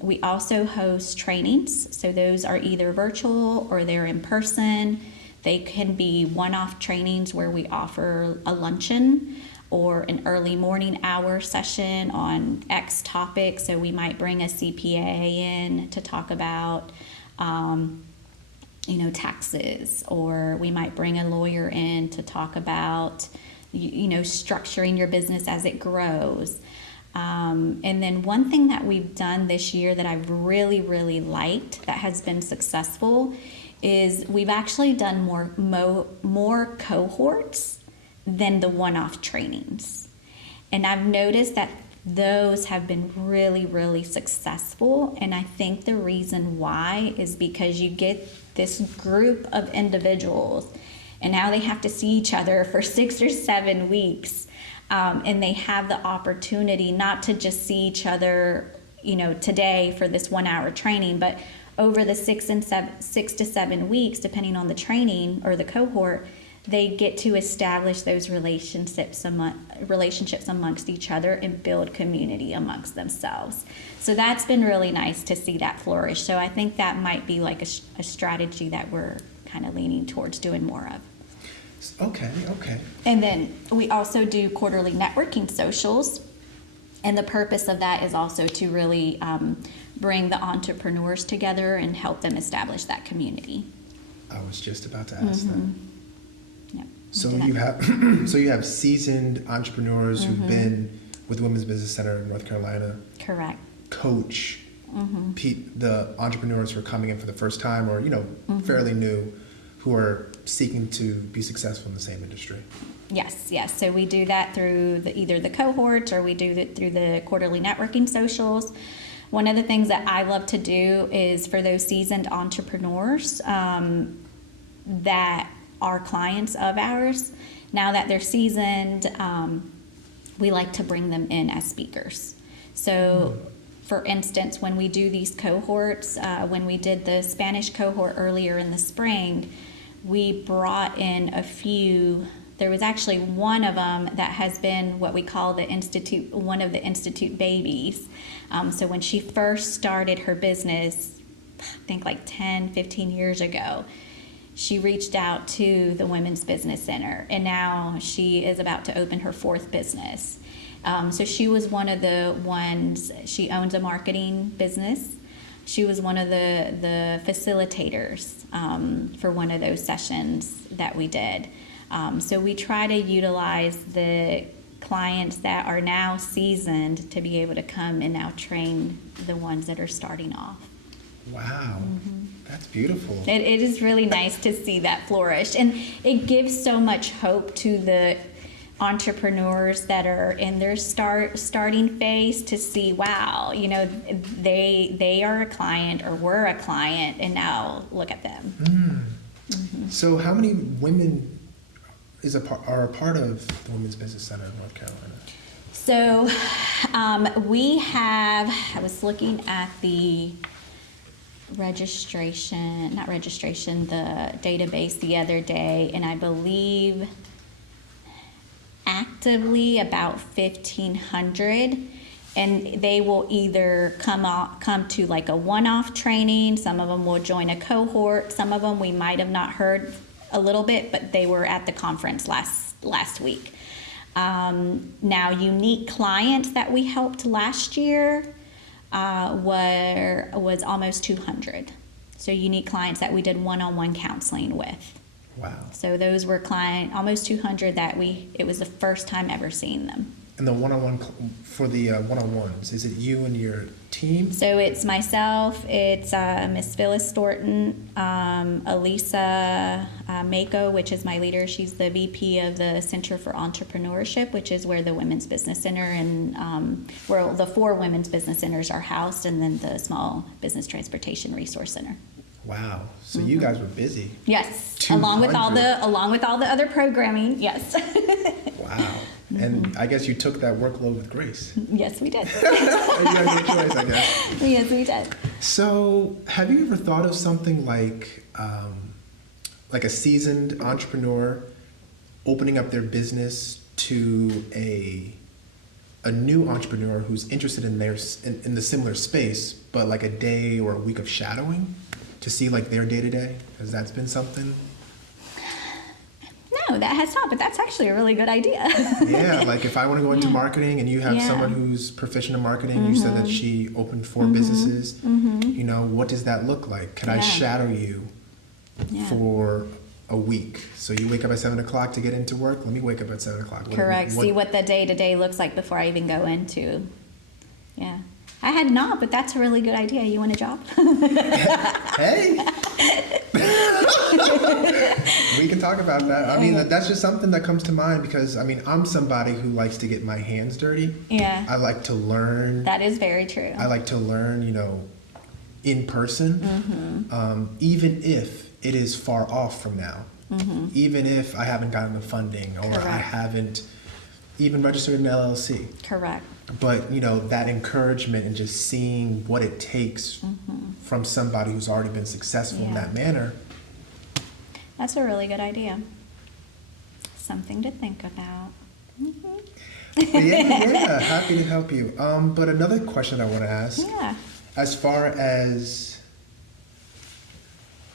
We also host trainings, so those are either virtual or they're in person. They can be one-off trainings where we offer a luncheon or an early morning hour session on X topic. So we might bring a CPA in to talk about, taxes, or we might bring a lawyer in to talk about, structuring your business as it grows. And then one thing that we've done this year that I've really, really liked that has been successful is we've actually done more cohorts than the one-off trainings. And I've noticed that those have been really, really successful. And I think the reason why is because you get this group of individuals and now they have to see each other for 6 or 7 weeks. And they have the opportunity not to just see each other, today for this 1 hour training, but over the 6 to 7 weeks, depending on the training or the cohort, they get to establish those relationships amongst each other and build community amongst themselves. So that's been really nice to see that flourish. So I think that might be like a strategy that we're kind of leaning towards doing more of. Okay. And then we also do quarterly networking socials. And the purpose of that is also to really bring the entrepreneurs together and help them establish that community. I was just about to ask that. Yep. So you have seasoned entrepreneurs who've been with the Women's Business Center in North Carolina. Correct. Coach the entrepreneurs who are coming in for the first time or fairly new, who are seeking to be successful in the same industry. Yes. So we do that through either the cohorts or we do it through the quarterly networking socials. One of the things that I love to do is for those seasoned entrepreneurs that are clients of ours, now that they're seasoned, we like to bring them in as speakers. So for instance, when we do these cohorts, when we did the Spanish cohort earlier in the spring, we brought in a few. There was actually one of them that has been what we call one of the Institute babies. So when she first started her business, I think like 10, 15 years ago, she reached out to the Women's Business Center, and now she is about to open her 4th business. So she was one of the ones, she owns a marketing business. She was one of the facilitators for one of those sessions that we did. So we try to utilize the clients that are now seasoned to be able to come and now train the ones that are starting off. Wow, that's beautiful. It is really nice to see that flourish. And it gives so much hope to the entrepreneurs that are in their starting phase to see, wow, they are a client or were a client, and now look at them. So how many women are a part of the Women's Business Center of North Carolina? So we have, I was looking at the the database the other day, and I believe actively about 1,500, and they will either come to like a one-off training. Some of them will join a cohort. Some of them we might have not heard a little bit, but they were at the conference last week. Now, unique clients that we helped last year was almost 200. So unique clients that we did one-on-one counseling with. Wow. So those were almost 200 that it was the first time ever seeing them. And the for the one-on-ones, is it you and your team? So it's myself, it's Miss Phyllis Thornton, Elisa Mako, which is my leader. She's the VP of the Center for Entrepreneurship, which is where the Women's Business Center and where the 4 Women's Business Centers are housed, and then the Small Business Transportation Resource Center. Wow. So you guys were busy. Yes, 200. along with all the other programming. Yes. Wow. And I guess you took that workload with grace. Yes, we did. You had no choice, I guess. Yes, we did. So, have you ever thought of something like a seasoned entrepreneur opening up their business to a new entrepreneur who's interested in in the similar space, but like a day or a week of shadowing to see like their day to day? Has that been something? No, that has not, but that's actually a really good idea. Yeah, like if I want to go into marketing and you have Yeah. someone who's proficient in marketing, you said that she opened 4 businesses, you know, what does that look like? Could I Yeah. shadow you Yeah. for a week? So you wake up at 7 o'clock to get into work? Let me wake up at 7 o'clock. Correct. See what the day-to-day looks like before I even go into. Yeah. I had not, but that's a really good idea. You want a job? Hey! We can talk about that. I mean, that's just something that comes to mind because, I mean, I'm somebody who likes to get my hands dirty. Yeah. I like to learn. That is very true. I like to learn, you know, in person, even if it is far off from now. Even if I haven't gotten the funding or I Correct. haven't even registered an LLC. Correct. But, you know, that encouragement and just seeing what it takes from somebody who's already been successful in Yeah. that manner. That's a really good idea. Something to think about. But yeah, happy to help you. But another question I want to ask, Yeah. as far as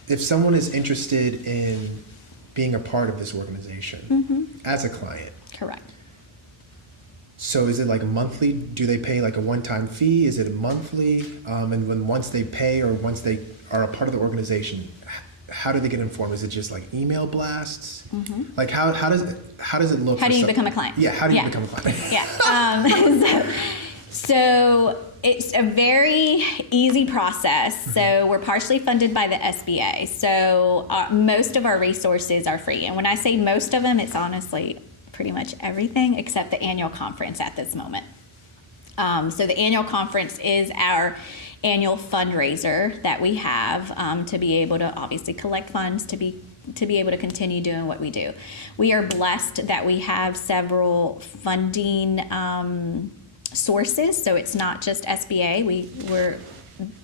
if someone is interested in being a part of this organization as a client, Correct. so is it like a monthly? Do they pay like a one-time fee? Is it a monthly? And when once they pay or once they are a part of the organization, how do they get informed? Is it just like email blasts? Like how does it look? How do for you some- become a client? Yeah, how do you become a client? Yeah. So it's a very easy process. So we're partially funded by the SBA. So most of our resources are free. And when I say most of them, it's honestly pretty much everything except the annual conference at this moment. So the annual conference is our annual fundraiser that we have to be able to obviously collect funds to be able to continue doing what we do. We are blessed that we have several funding sources, so it's not just SBA.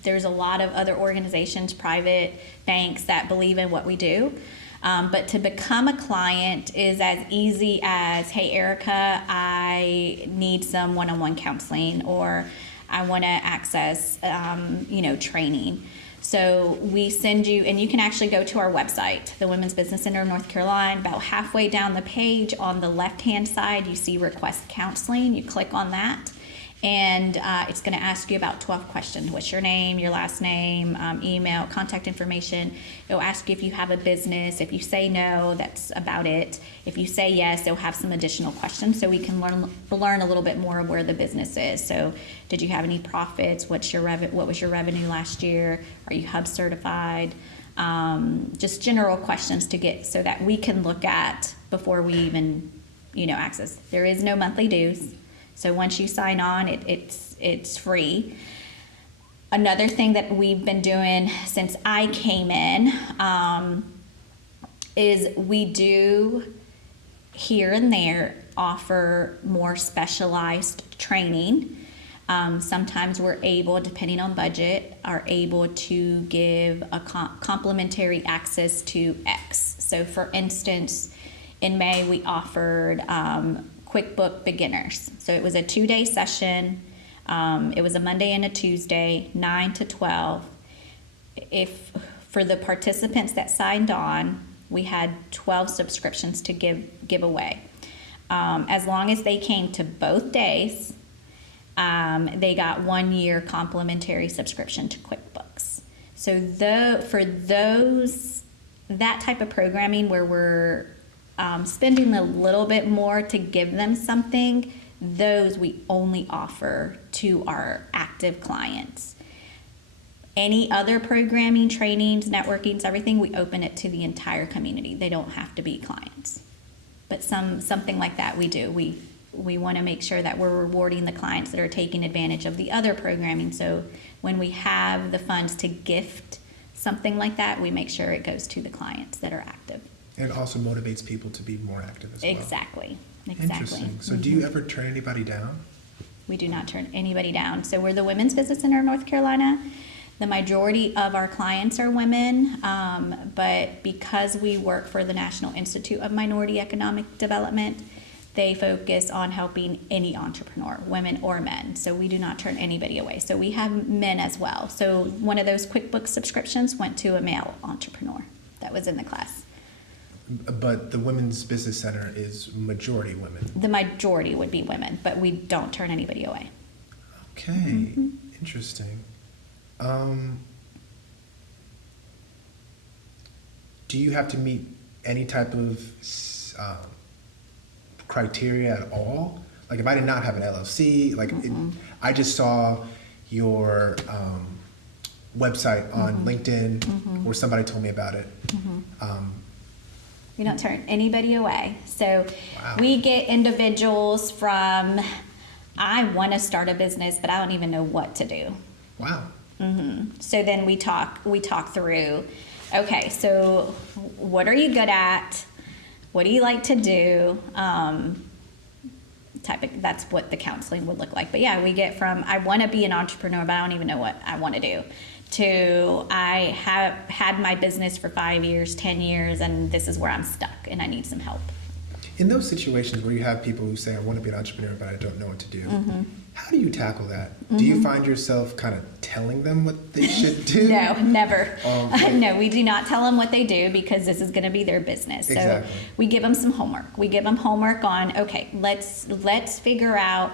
There's a lot of other organizations, private banks that believe in what we do. But to become a client is as easy as, hey, Erica, I need some one-on-one counseling, or I want to access, training. So we send you, and you can actually go to our website, the Women's Business Center of North Carolina. About halfway down the page on the left-hand side, you see Request Counseling. You click on that, and it's going to ask you about 12 questions. What's your name, your last name, email, contact information. It'll ask you if you have a business. If you say no, that's about it. If you say yes, it'll have some additional questions so we can learn a little bit more of where the business is. So did you have any profits? What was your revenue last year? Are you Hub certified? Just general questions to get so that we can look at before we even, access. There is no monthly dues. So once you sign on, it's free. Another thing that we've been doing since I came in is we do here and there offer more specialized training. Sometimes we're able, depending on budget, are able to give a complimentary access to X. So for instance, in May we offered QuickBook Beginners. So it was a 2-day session. It was a Monday and a Tuesday, 9 to 12. For the participants that signed on, we had 12 subscriptions to give away. As long as they came to both days, they got 1 year complimentary subscription to QuickBooks. So for that type of programming where we're spending a little bit more to give them something, those we only offer to our active clients. Any other programming, trainings, networkings, everything, we open it to the entire community. They don't have to be clients. But something like that we do. We want to make sure that we're rewarding the clients that are taking advantage of the other programming. So when we have the funds to gift something like that, we make sure it goes to the clients that are active. And it also motivates people to be more active as well. Exactly. Interesting. So do you ever turn anybody down? We do not turn anybody down. So we're the Women's Business Center of North Carolina. The majority of our clients are women, but because we work for the National Institute of Minority Economic Development, they focus on helping any entrepreneur, women or men. So we do not turn anybody away. So we have men as well. So one of those QuickBooks subscriptions went to a male entrepreneur that was in the class. But the Women's Business Center is majority women. The majority would be women, but we don't turn anybody away. Okay, interesting. Do you have to meet any type of criteria at all? Like if I did not have an LLC, like I just saw your website on LinkedIn, or somebody told me about it. We don't turn anybody away. So Wow. we get individuals from, I want to start a business, but I don't even know what to do. Wow. So then we talk through, okay, so what are you good at? What do you like to do? That's what the counseling would look like. But yeah, we get from, I want to be an entrepreneur, but I don't even know what I want to do, to I have had my business for 5 years, 10 years, and this is where I'm stuck and I need some help. In those situations where you have people who say, I want to be an entrepreneur, but I don't know what to do, how do you tackle that? Do you find yourself kind of telling them what they should do? No, never. No, we do not tell them what they do because this is going to be their business. So Exactly. we give them some homework. We give them homework on, okay, let's figure out,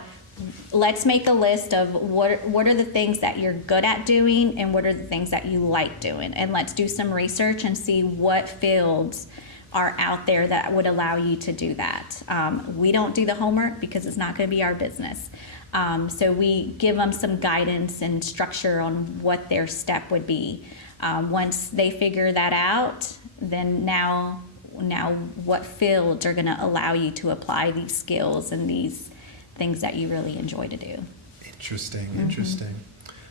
let's make a list of what are the things that you're good at doing and what are the things that you like doing. And let's do some research and see what fields are out there that would allow you to do that. We don't do the homework because it's not going to be our business. So we give them some guidance and structure on what their step would be. Once they figure that out, then now what fields are going to allow you to apply these skills and these things that you really enjoy to do. Interesting.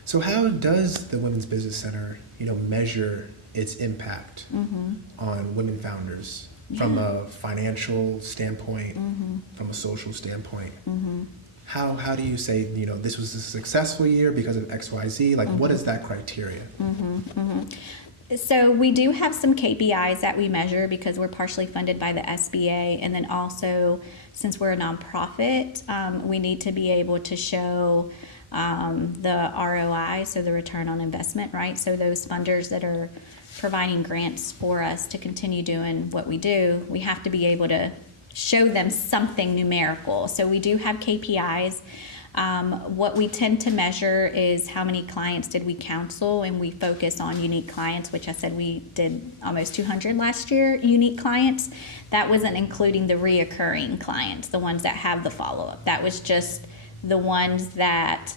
So how does the Women's Business Center, measure its impact on women founders from a financial standpoint, from a social standpoint? How do you say, this was a successful year because of XYZ? Like, what is that criteria? So we do have some KPIs that we measure because we're partially funded by the SBA, and then also since we're a nonprofit, we need to be able to show the ROI, so the return on investment, right? So those funders that are providing grants for us to continue doing what we do, we have to be able to show them something numerical. So we do have KPIs. What we tend to measure is how many clients did we counsel, and we focus on unique clients, which I said we did almost 200 last year, unique clients. That wasn't including the reoccurring clients, the ones that have the follow-up. That was just the ones that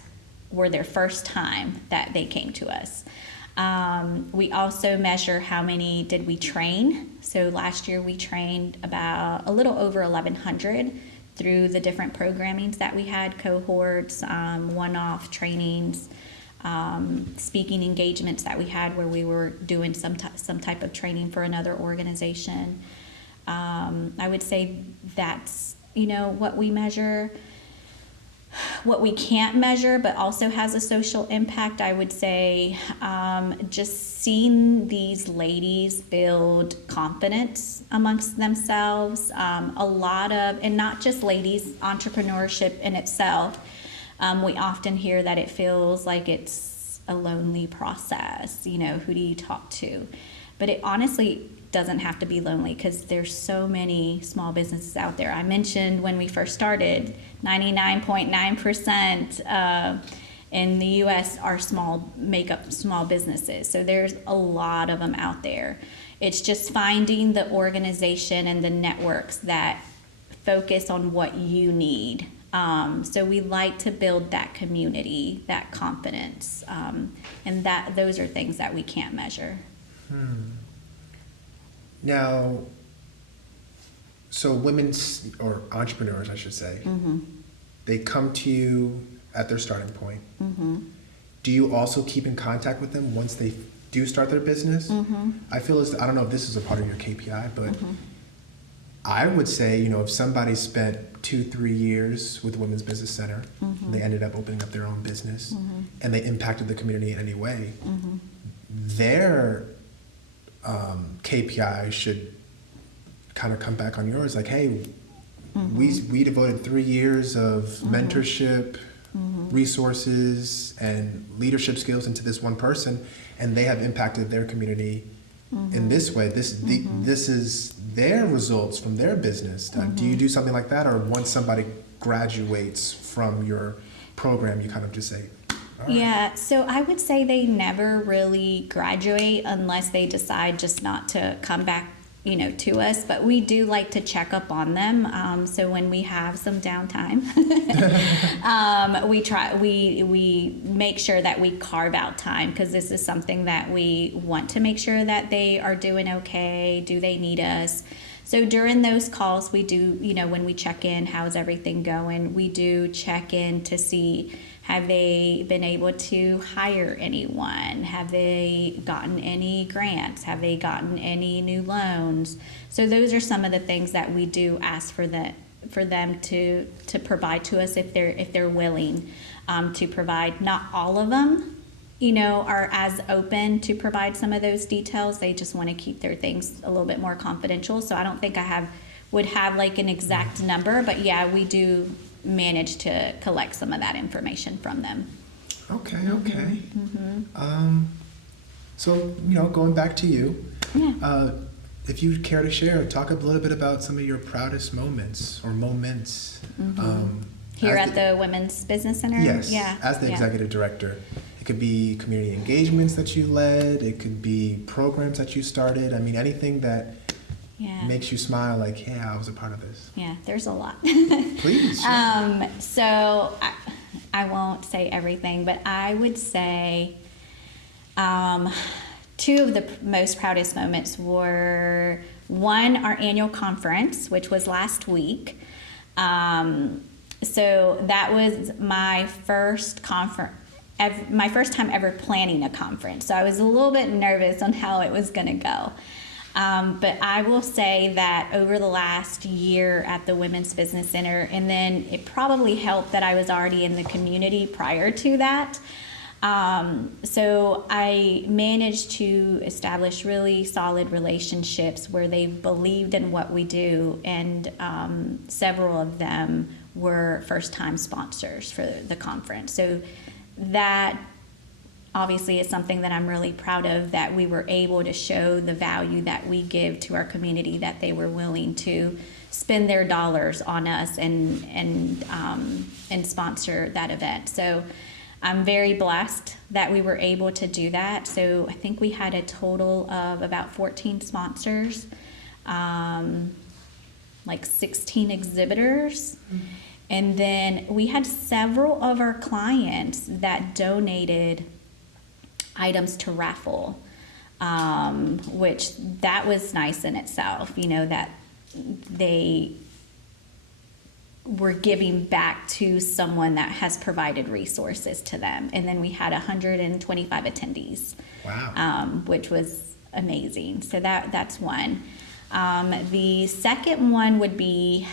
were their first time that they came to us. We also measure how many did we train. So last year we trained about a little over 1,100 through the different programmings that we had, cohorts, one-off trainings, speaking engagements that we had where we were doing some type of training for another organization. I would say that's, what we measure. What we can't measure but also has a social impact, I would say just seeing these ladies build confidence amongst themselves. A lot of, and not just ladies, entrepreneurship in itself, we often hear that it feels like it's a lonely process. Who do you talk to? But it honestly doesn't have to be lonely because there's so many small businesses out there. I mentioned when we first started, 99.9% in the U.S. make up small businesses. So there's a lot of them out there. It's just finding the organization and the networks that focus on what you need. So we like to build that community, that confidence, and those are things that we can't measure. Now, so women's, or entrepreneurs, I should say, they come to you at their starting point. Do you also keep in contact with them once they do start their business? I feel as, I don't know if this is a part of your KPI, but I would say, if somebody spent 2-3 years with Women's Business Center, and they ended up opening up their own business, and they impacted the community in any way, their KPI should kind of come back on yours, like, hey, we devoted 3 years of mentorship, resources, and leadership skills into this one person, and they have impacted their community in this way. This is their results from their business. Do you do something like that, or once somebody graduates from your program, you kind of just say, all right. Yeah, so I would say they never really graduate unless they decide just not to come back, to us. But we do like to check up on them. So when we have some downtime, we make sure that we carve out time, because this is something that we want to make sure that they are doing okay. Do they need us? So during those calls, we do, when we check in, how's everything going? We do check in to see, have they been able to hire anyone? Have they gotten any grants? Have they gotten any new loans? So those are some of the things that we do ask for them to provide to us if they're willing to provide. Not all of them, are as open to provide some of those details. They just want to keep their things a little bit more confidential. So I don't think would have like an exact number, but yeah, we do manage to collect some of that information from them. Okay. So, going back to you, if you care to share, talk a little bit about some of your proudest moments or moments. Here at the Women's Business Center? Yes, Yeah. as the executive director. It could be community engagements that you led. It could be programs that you started. I mean, anything that makes you smile, like, hey, I was a part of this. Yeah, there's a lot. Please. Sure. So I won't say everything, but I would say two of the most proudest moments were, one, our annual conference, which was last week. So that was my first conference. My first time ever planning a conference. So I was a little bit nervous on how it was going to go. But I will say that over the last year at the Women's Business Center, and then it probably helped that I was already in the community prior to that. So I managed to establish really solid relationships where they believed in what we do, and several of them were first-time sponsors for the conference. So that obviously is something that I'm really proud of, that we were able to show the value that we give to our community, that they were willing to spend their dollars on us and sponsor that event. So I'm very blessed that we were able to do that. So I think we had a total of about 14 sponsors, like 16 exhibitors. And then we had several of our clients that donated items to raffle, which that was nice in itself, that they were giving back to someone that has provided resources to them. And then we had 125 attendees. Wow. Which was amazing. So that's one. The second one would be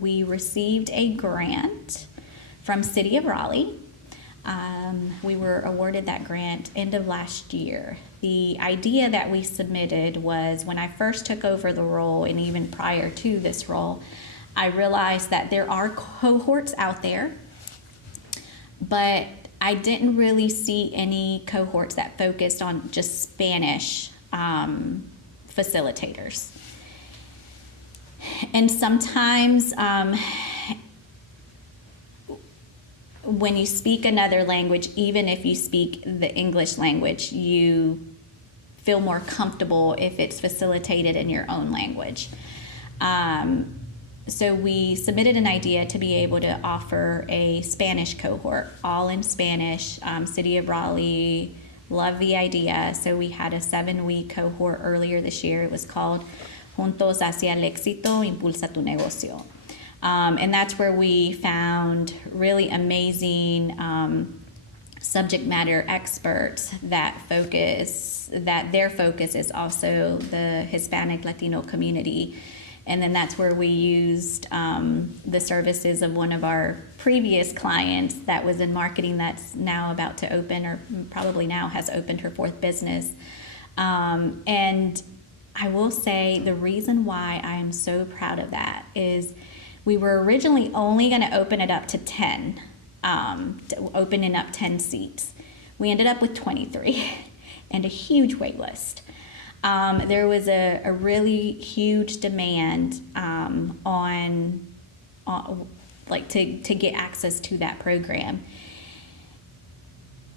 we received a grant from City of Raleigh. We were awarded that grant end of last year. The idea that we submitted was, when I first took over the role, and even prior to this role, I realized that there are cohorts out there, but I didn't really see any cohorts that focused on just Spanish facilitators. And sometimes when you speak another language, even if you speak the English language, you feel more comfortable if it's facilitated in your own language. So we submitted an idea to be able to offer a Spanish cohort, all in Spanish. City of Raleigh loved the idea, so we had a 7-week cohort earlier this year. It was called Juntos hacia el éxito, impulsa tu negocio. And that's where we found really amazing subject matter experts that their focus is also the Hispanic Latino community. And then that's where we used the services of one of our previous clients that was in marketing, that's now about to open, or probably now has opened her 4th business. And I will say the reason why I am so proud of that is we were originally only going to open it up to 10, opening up 10 seats. We ended up with 23 and a huge wait list. There was a really huge demand on like to get access to that program.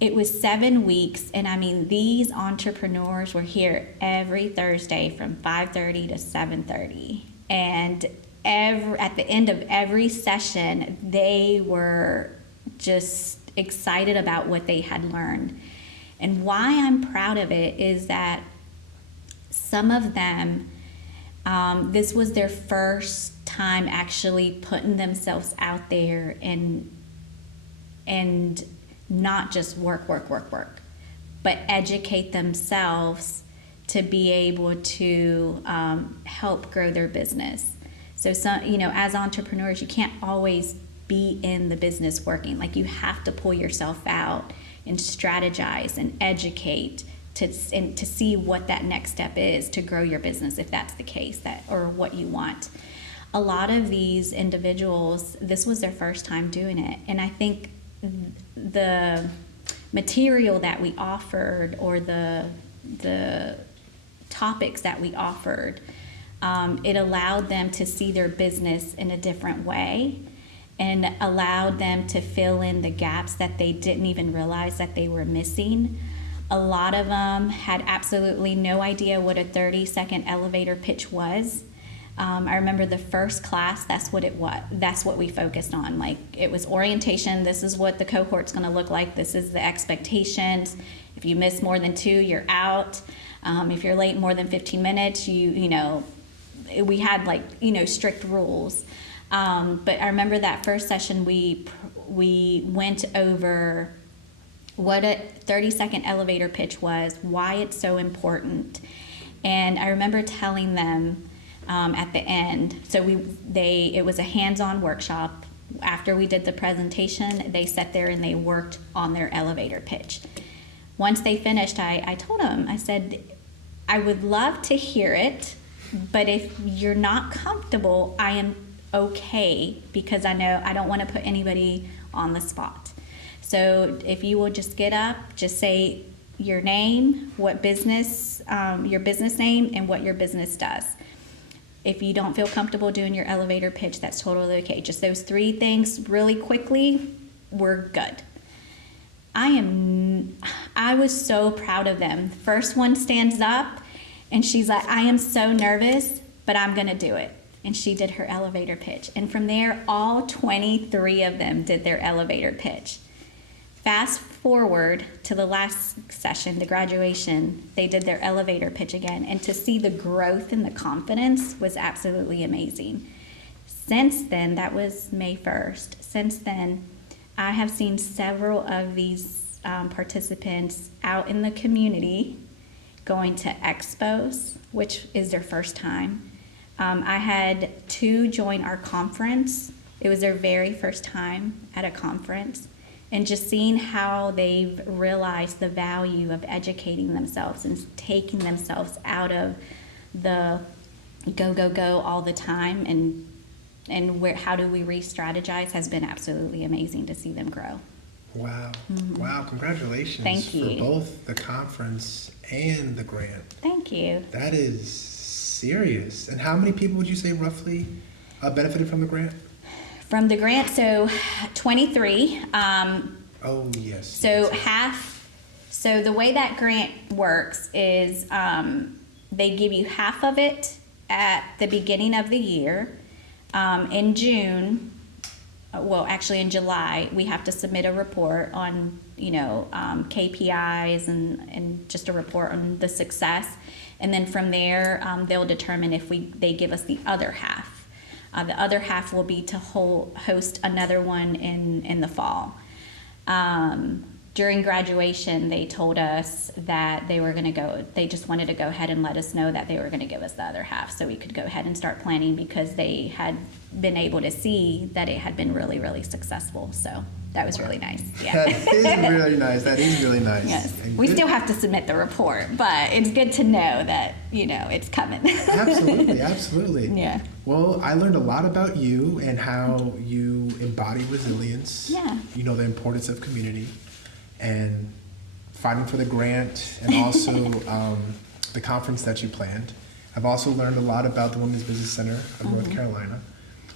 It was 7 weeks, and I mean, these entrepreneurs were here every Thursday from 5:30 to 7:30, and at the end of every session, they were just excited about what they had learned. And why I'm proud of it is that some of them, this was their first time actually putting themselves out there and not just work, but educate themselves to be able to help grow their business. So some, as entrepreneurs, you can't always be in the business working. Like, you have to pull yourself out and strategize and educate to see what that next step is to grow your business, if that's the case, or what you want. A lot of these individuals, this was their first time doing it, and I think the material that we offered, or the topics that we offered, it allowed them to see their business in a different way, and allowed them to fill in the gaps that they didn't even realize that they were missing. A lot of them had absolutely no idea what a 30-second elevator pitch was. I remember the first class, that's what it was. That's what we focused on. Like, it was orientation. This is what the cohort's going to look like. This is the expectations. If you miss more than 2, you're out. If you're late more than 15 minutes, we had strict rules. But I remember that first session, we went over what a 30-second elevator pitch was, why it's so important. And I remember telling them at the end, so it was a hands-on workshop. After we did the presentation, they sat there and they worked on their elevator pitch. Once they finished, I told them, I said, I would love to hear it, but if you're not comfortable, I am okay, because I know I don't want to put anybody on the spot. So if you will just get up, just say your name, what business, your business name, and what your business does. If you don't feel comfortable doing your elevator pitch, that's totally okay. Just those 3 things really quickly, we're good. I was so proud of them. First one stands up and she's like, I am so nervous, but I'm gonna do it. And she did her elevator pitch. And from there, all 23 of them did their elevator pitch. Fast forward to the last session, the graduation, they did their elevator pitch again. And to see the growth and the confidence was absolutely amazing. Since then, that was May 1st. Since then, I have seen several of these participants out in the community going to expos, which is their first time. I had 2 join our conference. It was their very first time at a conference. And just seeing how they've realized the value of educating themselves and taking themselves out of the go all the time, and how do we re-strategize, has been absolutely amazing to see them grow. Wow. Mm-hmm. Wow, congratulations. Thank you. For both the conference and the grant. Thank you. That is serious. And how many people would you say roughly benefited from the grant? From the grant, so 23. Oh, yes. So so the way that grant works is they give you half of it at the beginning of the year. In June, actually in July, we have to submit a report on, KPIs and just a report on the success. And then from there, they'll determine if they give us the other half. The other half will be to host another one in the fall. During graduation, they told us that they just wanted to go ahead and let us know that they were going to give us the other half so we could go ahead and start planning, because they had been able to see that it had been really, really successful. So that was really nice. Yeah. That is really nice. That is really nice. Yes. We still have to submit the report, but it's good to know that, it's coming. Absolutely. Absolutely. Yeah. Well, I learned a lot about you and how you embody resilience. Yeah. The importance of community and fighting for the grant, and also the conference that you planned. I've also learned a lot about the Women's Business Center of North Carolina.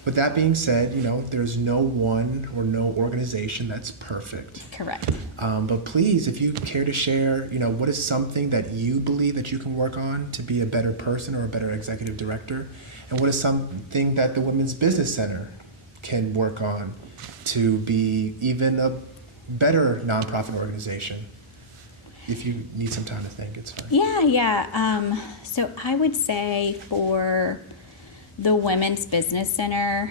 With that being said, there's no one or no organization that's perfect. Correct. But please, if you care to share, what is something that you believe that you can work on to be a better person or a better executive director? And what is something that the Women's Business Center can work on to be even a better nonprofit organization? If you need some time to think, it's fine. Yeah. So I would say for the Women's Business Center,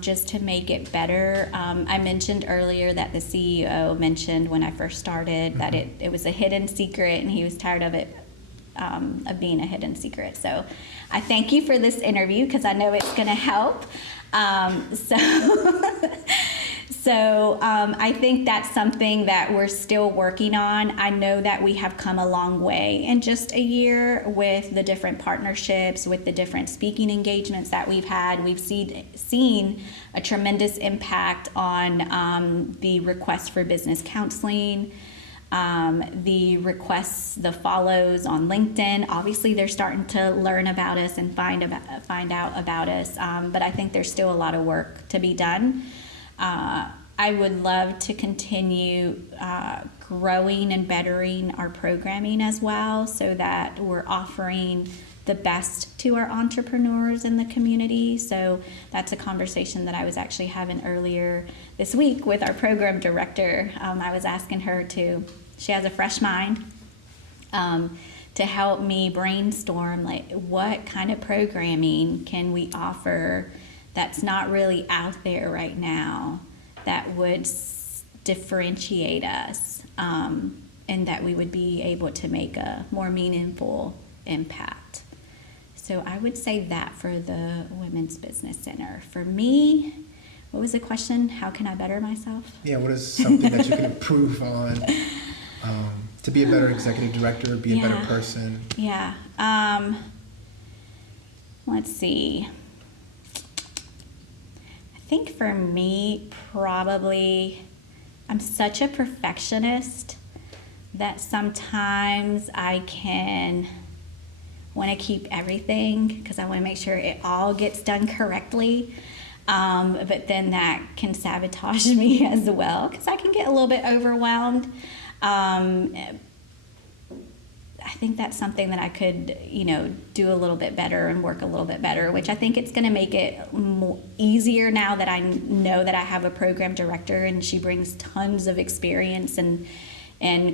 just to make it better, I mentioned earlier that the CEO mentioned when I first started that it was a hidden secret, and he was tired of it of being a hidden secret. So I thank you for this interview because I know it's going to help. So I think that's something that we're still working on. I know that we have come a long way in just a year with the different partnerships, with the different speaking engagements that we've had. We've seen a tremendous impact on the requests for business counseling, the requests, the follows on LinkedIn. Obviously, they're starting to learn about us and find out about us, but I think there's still a lot of work to be done. I would love to continue growing and bettering our programming as well, so that we're offering the best to our entrepreneurs in the community. So that's a conversation that I was actually having earlier this week with our program director. I was asking her she has a fresh mind, to help me brainstorm like what kind of programming can we offer that's not really out there right now that would differentiate us, and that we would be able to make a more meaningful impact. So I would say that for the Women's Business Center. For me, what was the question? How can I better myself? Yeah, what is something that you can improve on to be a better executive director, be a better person? Yeah. Let's see. I think for me, probably, I'm such a perfectionist that sometimes I can want to keep everything because I want to make sure it all gets done correctly. But then that can sabotage me as well because I can get a little bit overwhelmed. I think that's something that I could, do a little bit better and work a little bit better, which I think it's going to make it easier now that I know that I have a program director and she brings tons of experience in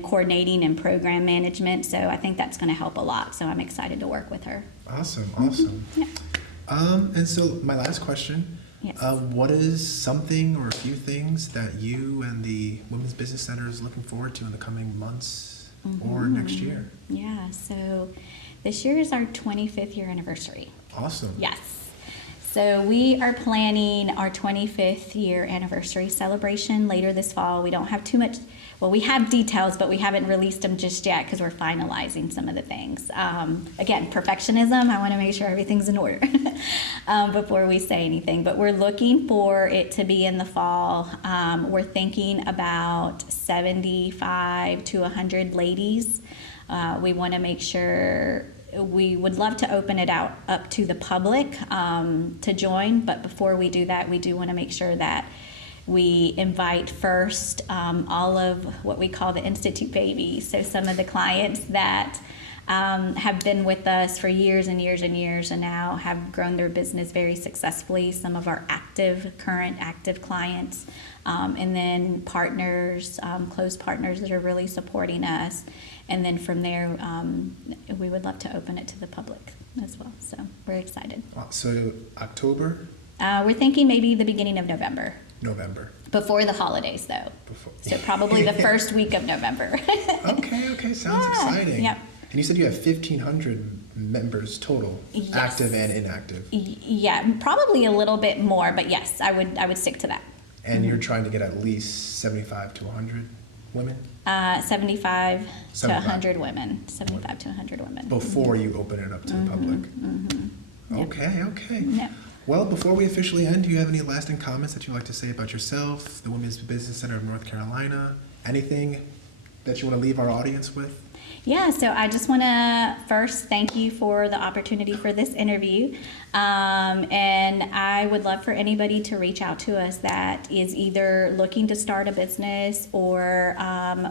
coordinating and program management. So I think that's going to help a lot. So I'm excited to work with her. Awesome. Yeah. And so my last question, Yes. What is something or a few things that you and the Women's Business Center is looking forward to in the coming months or next year? Yeah, so this year is our 25th year anniversary. Awesome. Yes. So we are planning our 25th year anniversary celebration later this fall. We don't have too much, well, we have details, but we haven't released them just yet because we're finalizing some of the things. Again, perfectionism, I want to make sure everything's in order before we say anything. But we're looking for it to be in the fall. We're thinking about 75 to 100 ladies. We want to make sure, we would love to open it up to the public to join, but before we do that, we do want to make sure that we invite first all of what we call the Institute babies. So some of the clients that have been with us for years and years and years and now have grown their business very successfully. Some of our current active clients, and then partners, close partners that are really supporting us. And then from there, we would love to open it to the public as well. So we're excited. So October? We're thinking maybe the beginning of November. Before the holidays, though. So probably the first week of November. Okay, sounds exciting. Yep. And you said you have 1,500 members total, Yes. active and inactive. Yeah, probably a little bit more, but yes, I would stick to that. And you're trying to get at least 75 to 100 women? 75 to 75. 100 women. 75 to 100 women. Before you open it up to the public. Yep. Okay. Yep. Well, before we officially end, do you have any lasting comments that you'd like to say about yourself, the Women's Business Center of North Carolina? Anything that you want to leave our audience with? Yeah, so I just want to first thank you for the opportunity for this interview. And I would love for anybody to reach out to us that is either looking to start a business or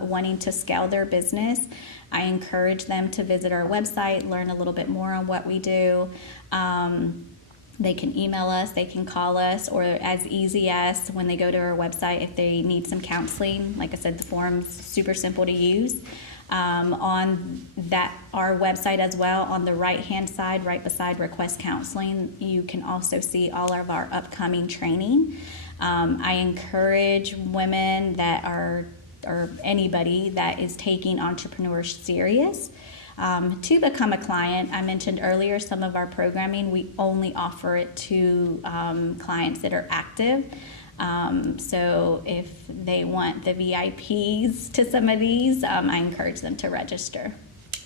wanting to scale their business. I encourage them to visit our website, learn a little bit more on what we do. They can email us, they can call us, or as easy as when they go to our website, if they need some counseling, like I said, the forum's super simple to use. On our website as well, on the right-hand side, right beside Request Counseling, you can also see all of our upcoming training. I encourage women that are, or anybody that is taking entrepreneurship serious, to become a client. I mentioned earlier some of our programming, we only offer it to clients that are active. So if they want the VIPs to some of these, I encourage them to register.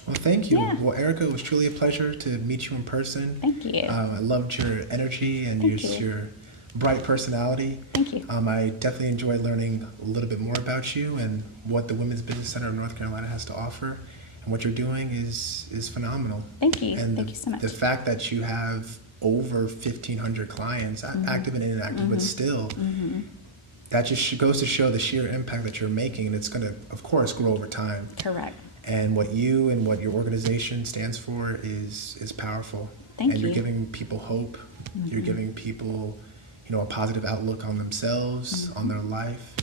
Well, thank you. Yeah. Well, Erica, it was truly a pleasure to meet you in person. Thank you. I loved your energy and your bright personality. Thank you. I definitely enjoyed learning a little bit more about you and what the Women's Business Center of North Carolina has to offer. And what you're doing is phenomenal. Thank you. And Thank you so much. The fact that you have over 1,500 clients, active and inactive, but still, that just goes to show the sheer impact that you're making, and it's going to, of course, grow over time. Correct. And what you and what your organization stands for is powerful. Thank and you. you're giving people hope. You're giving people, a positive outlook on themselves, on their life,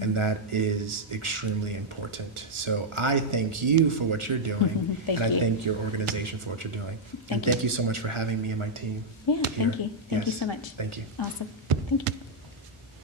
and that is extremely important. So I thank you for what you're doing, Thank and you. I thank your organization for what you're doing. Thank Thank you so much for having me and my team. Yeah, here. thank you. Thank you Yes. so much. Thank you. Awesome. Thank you.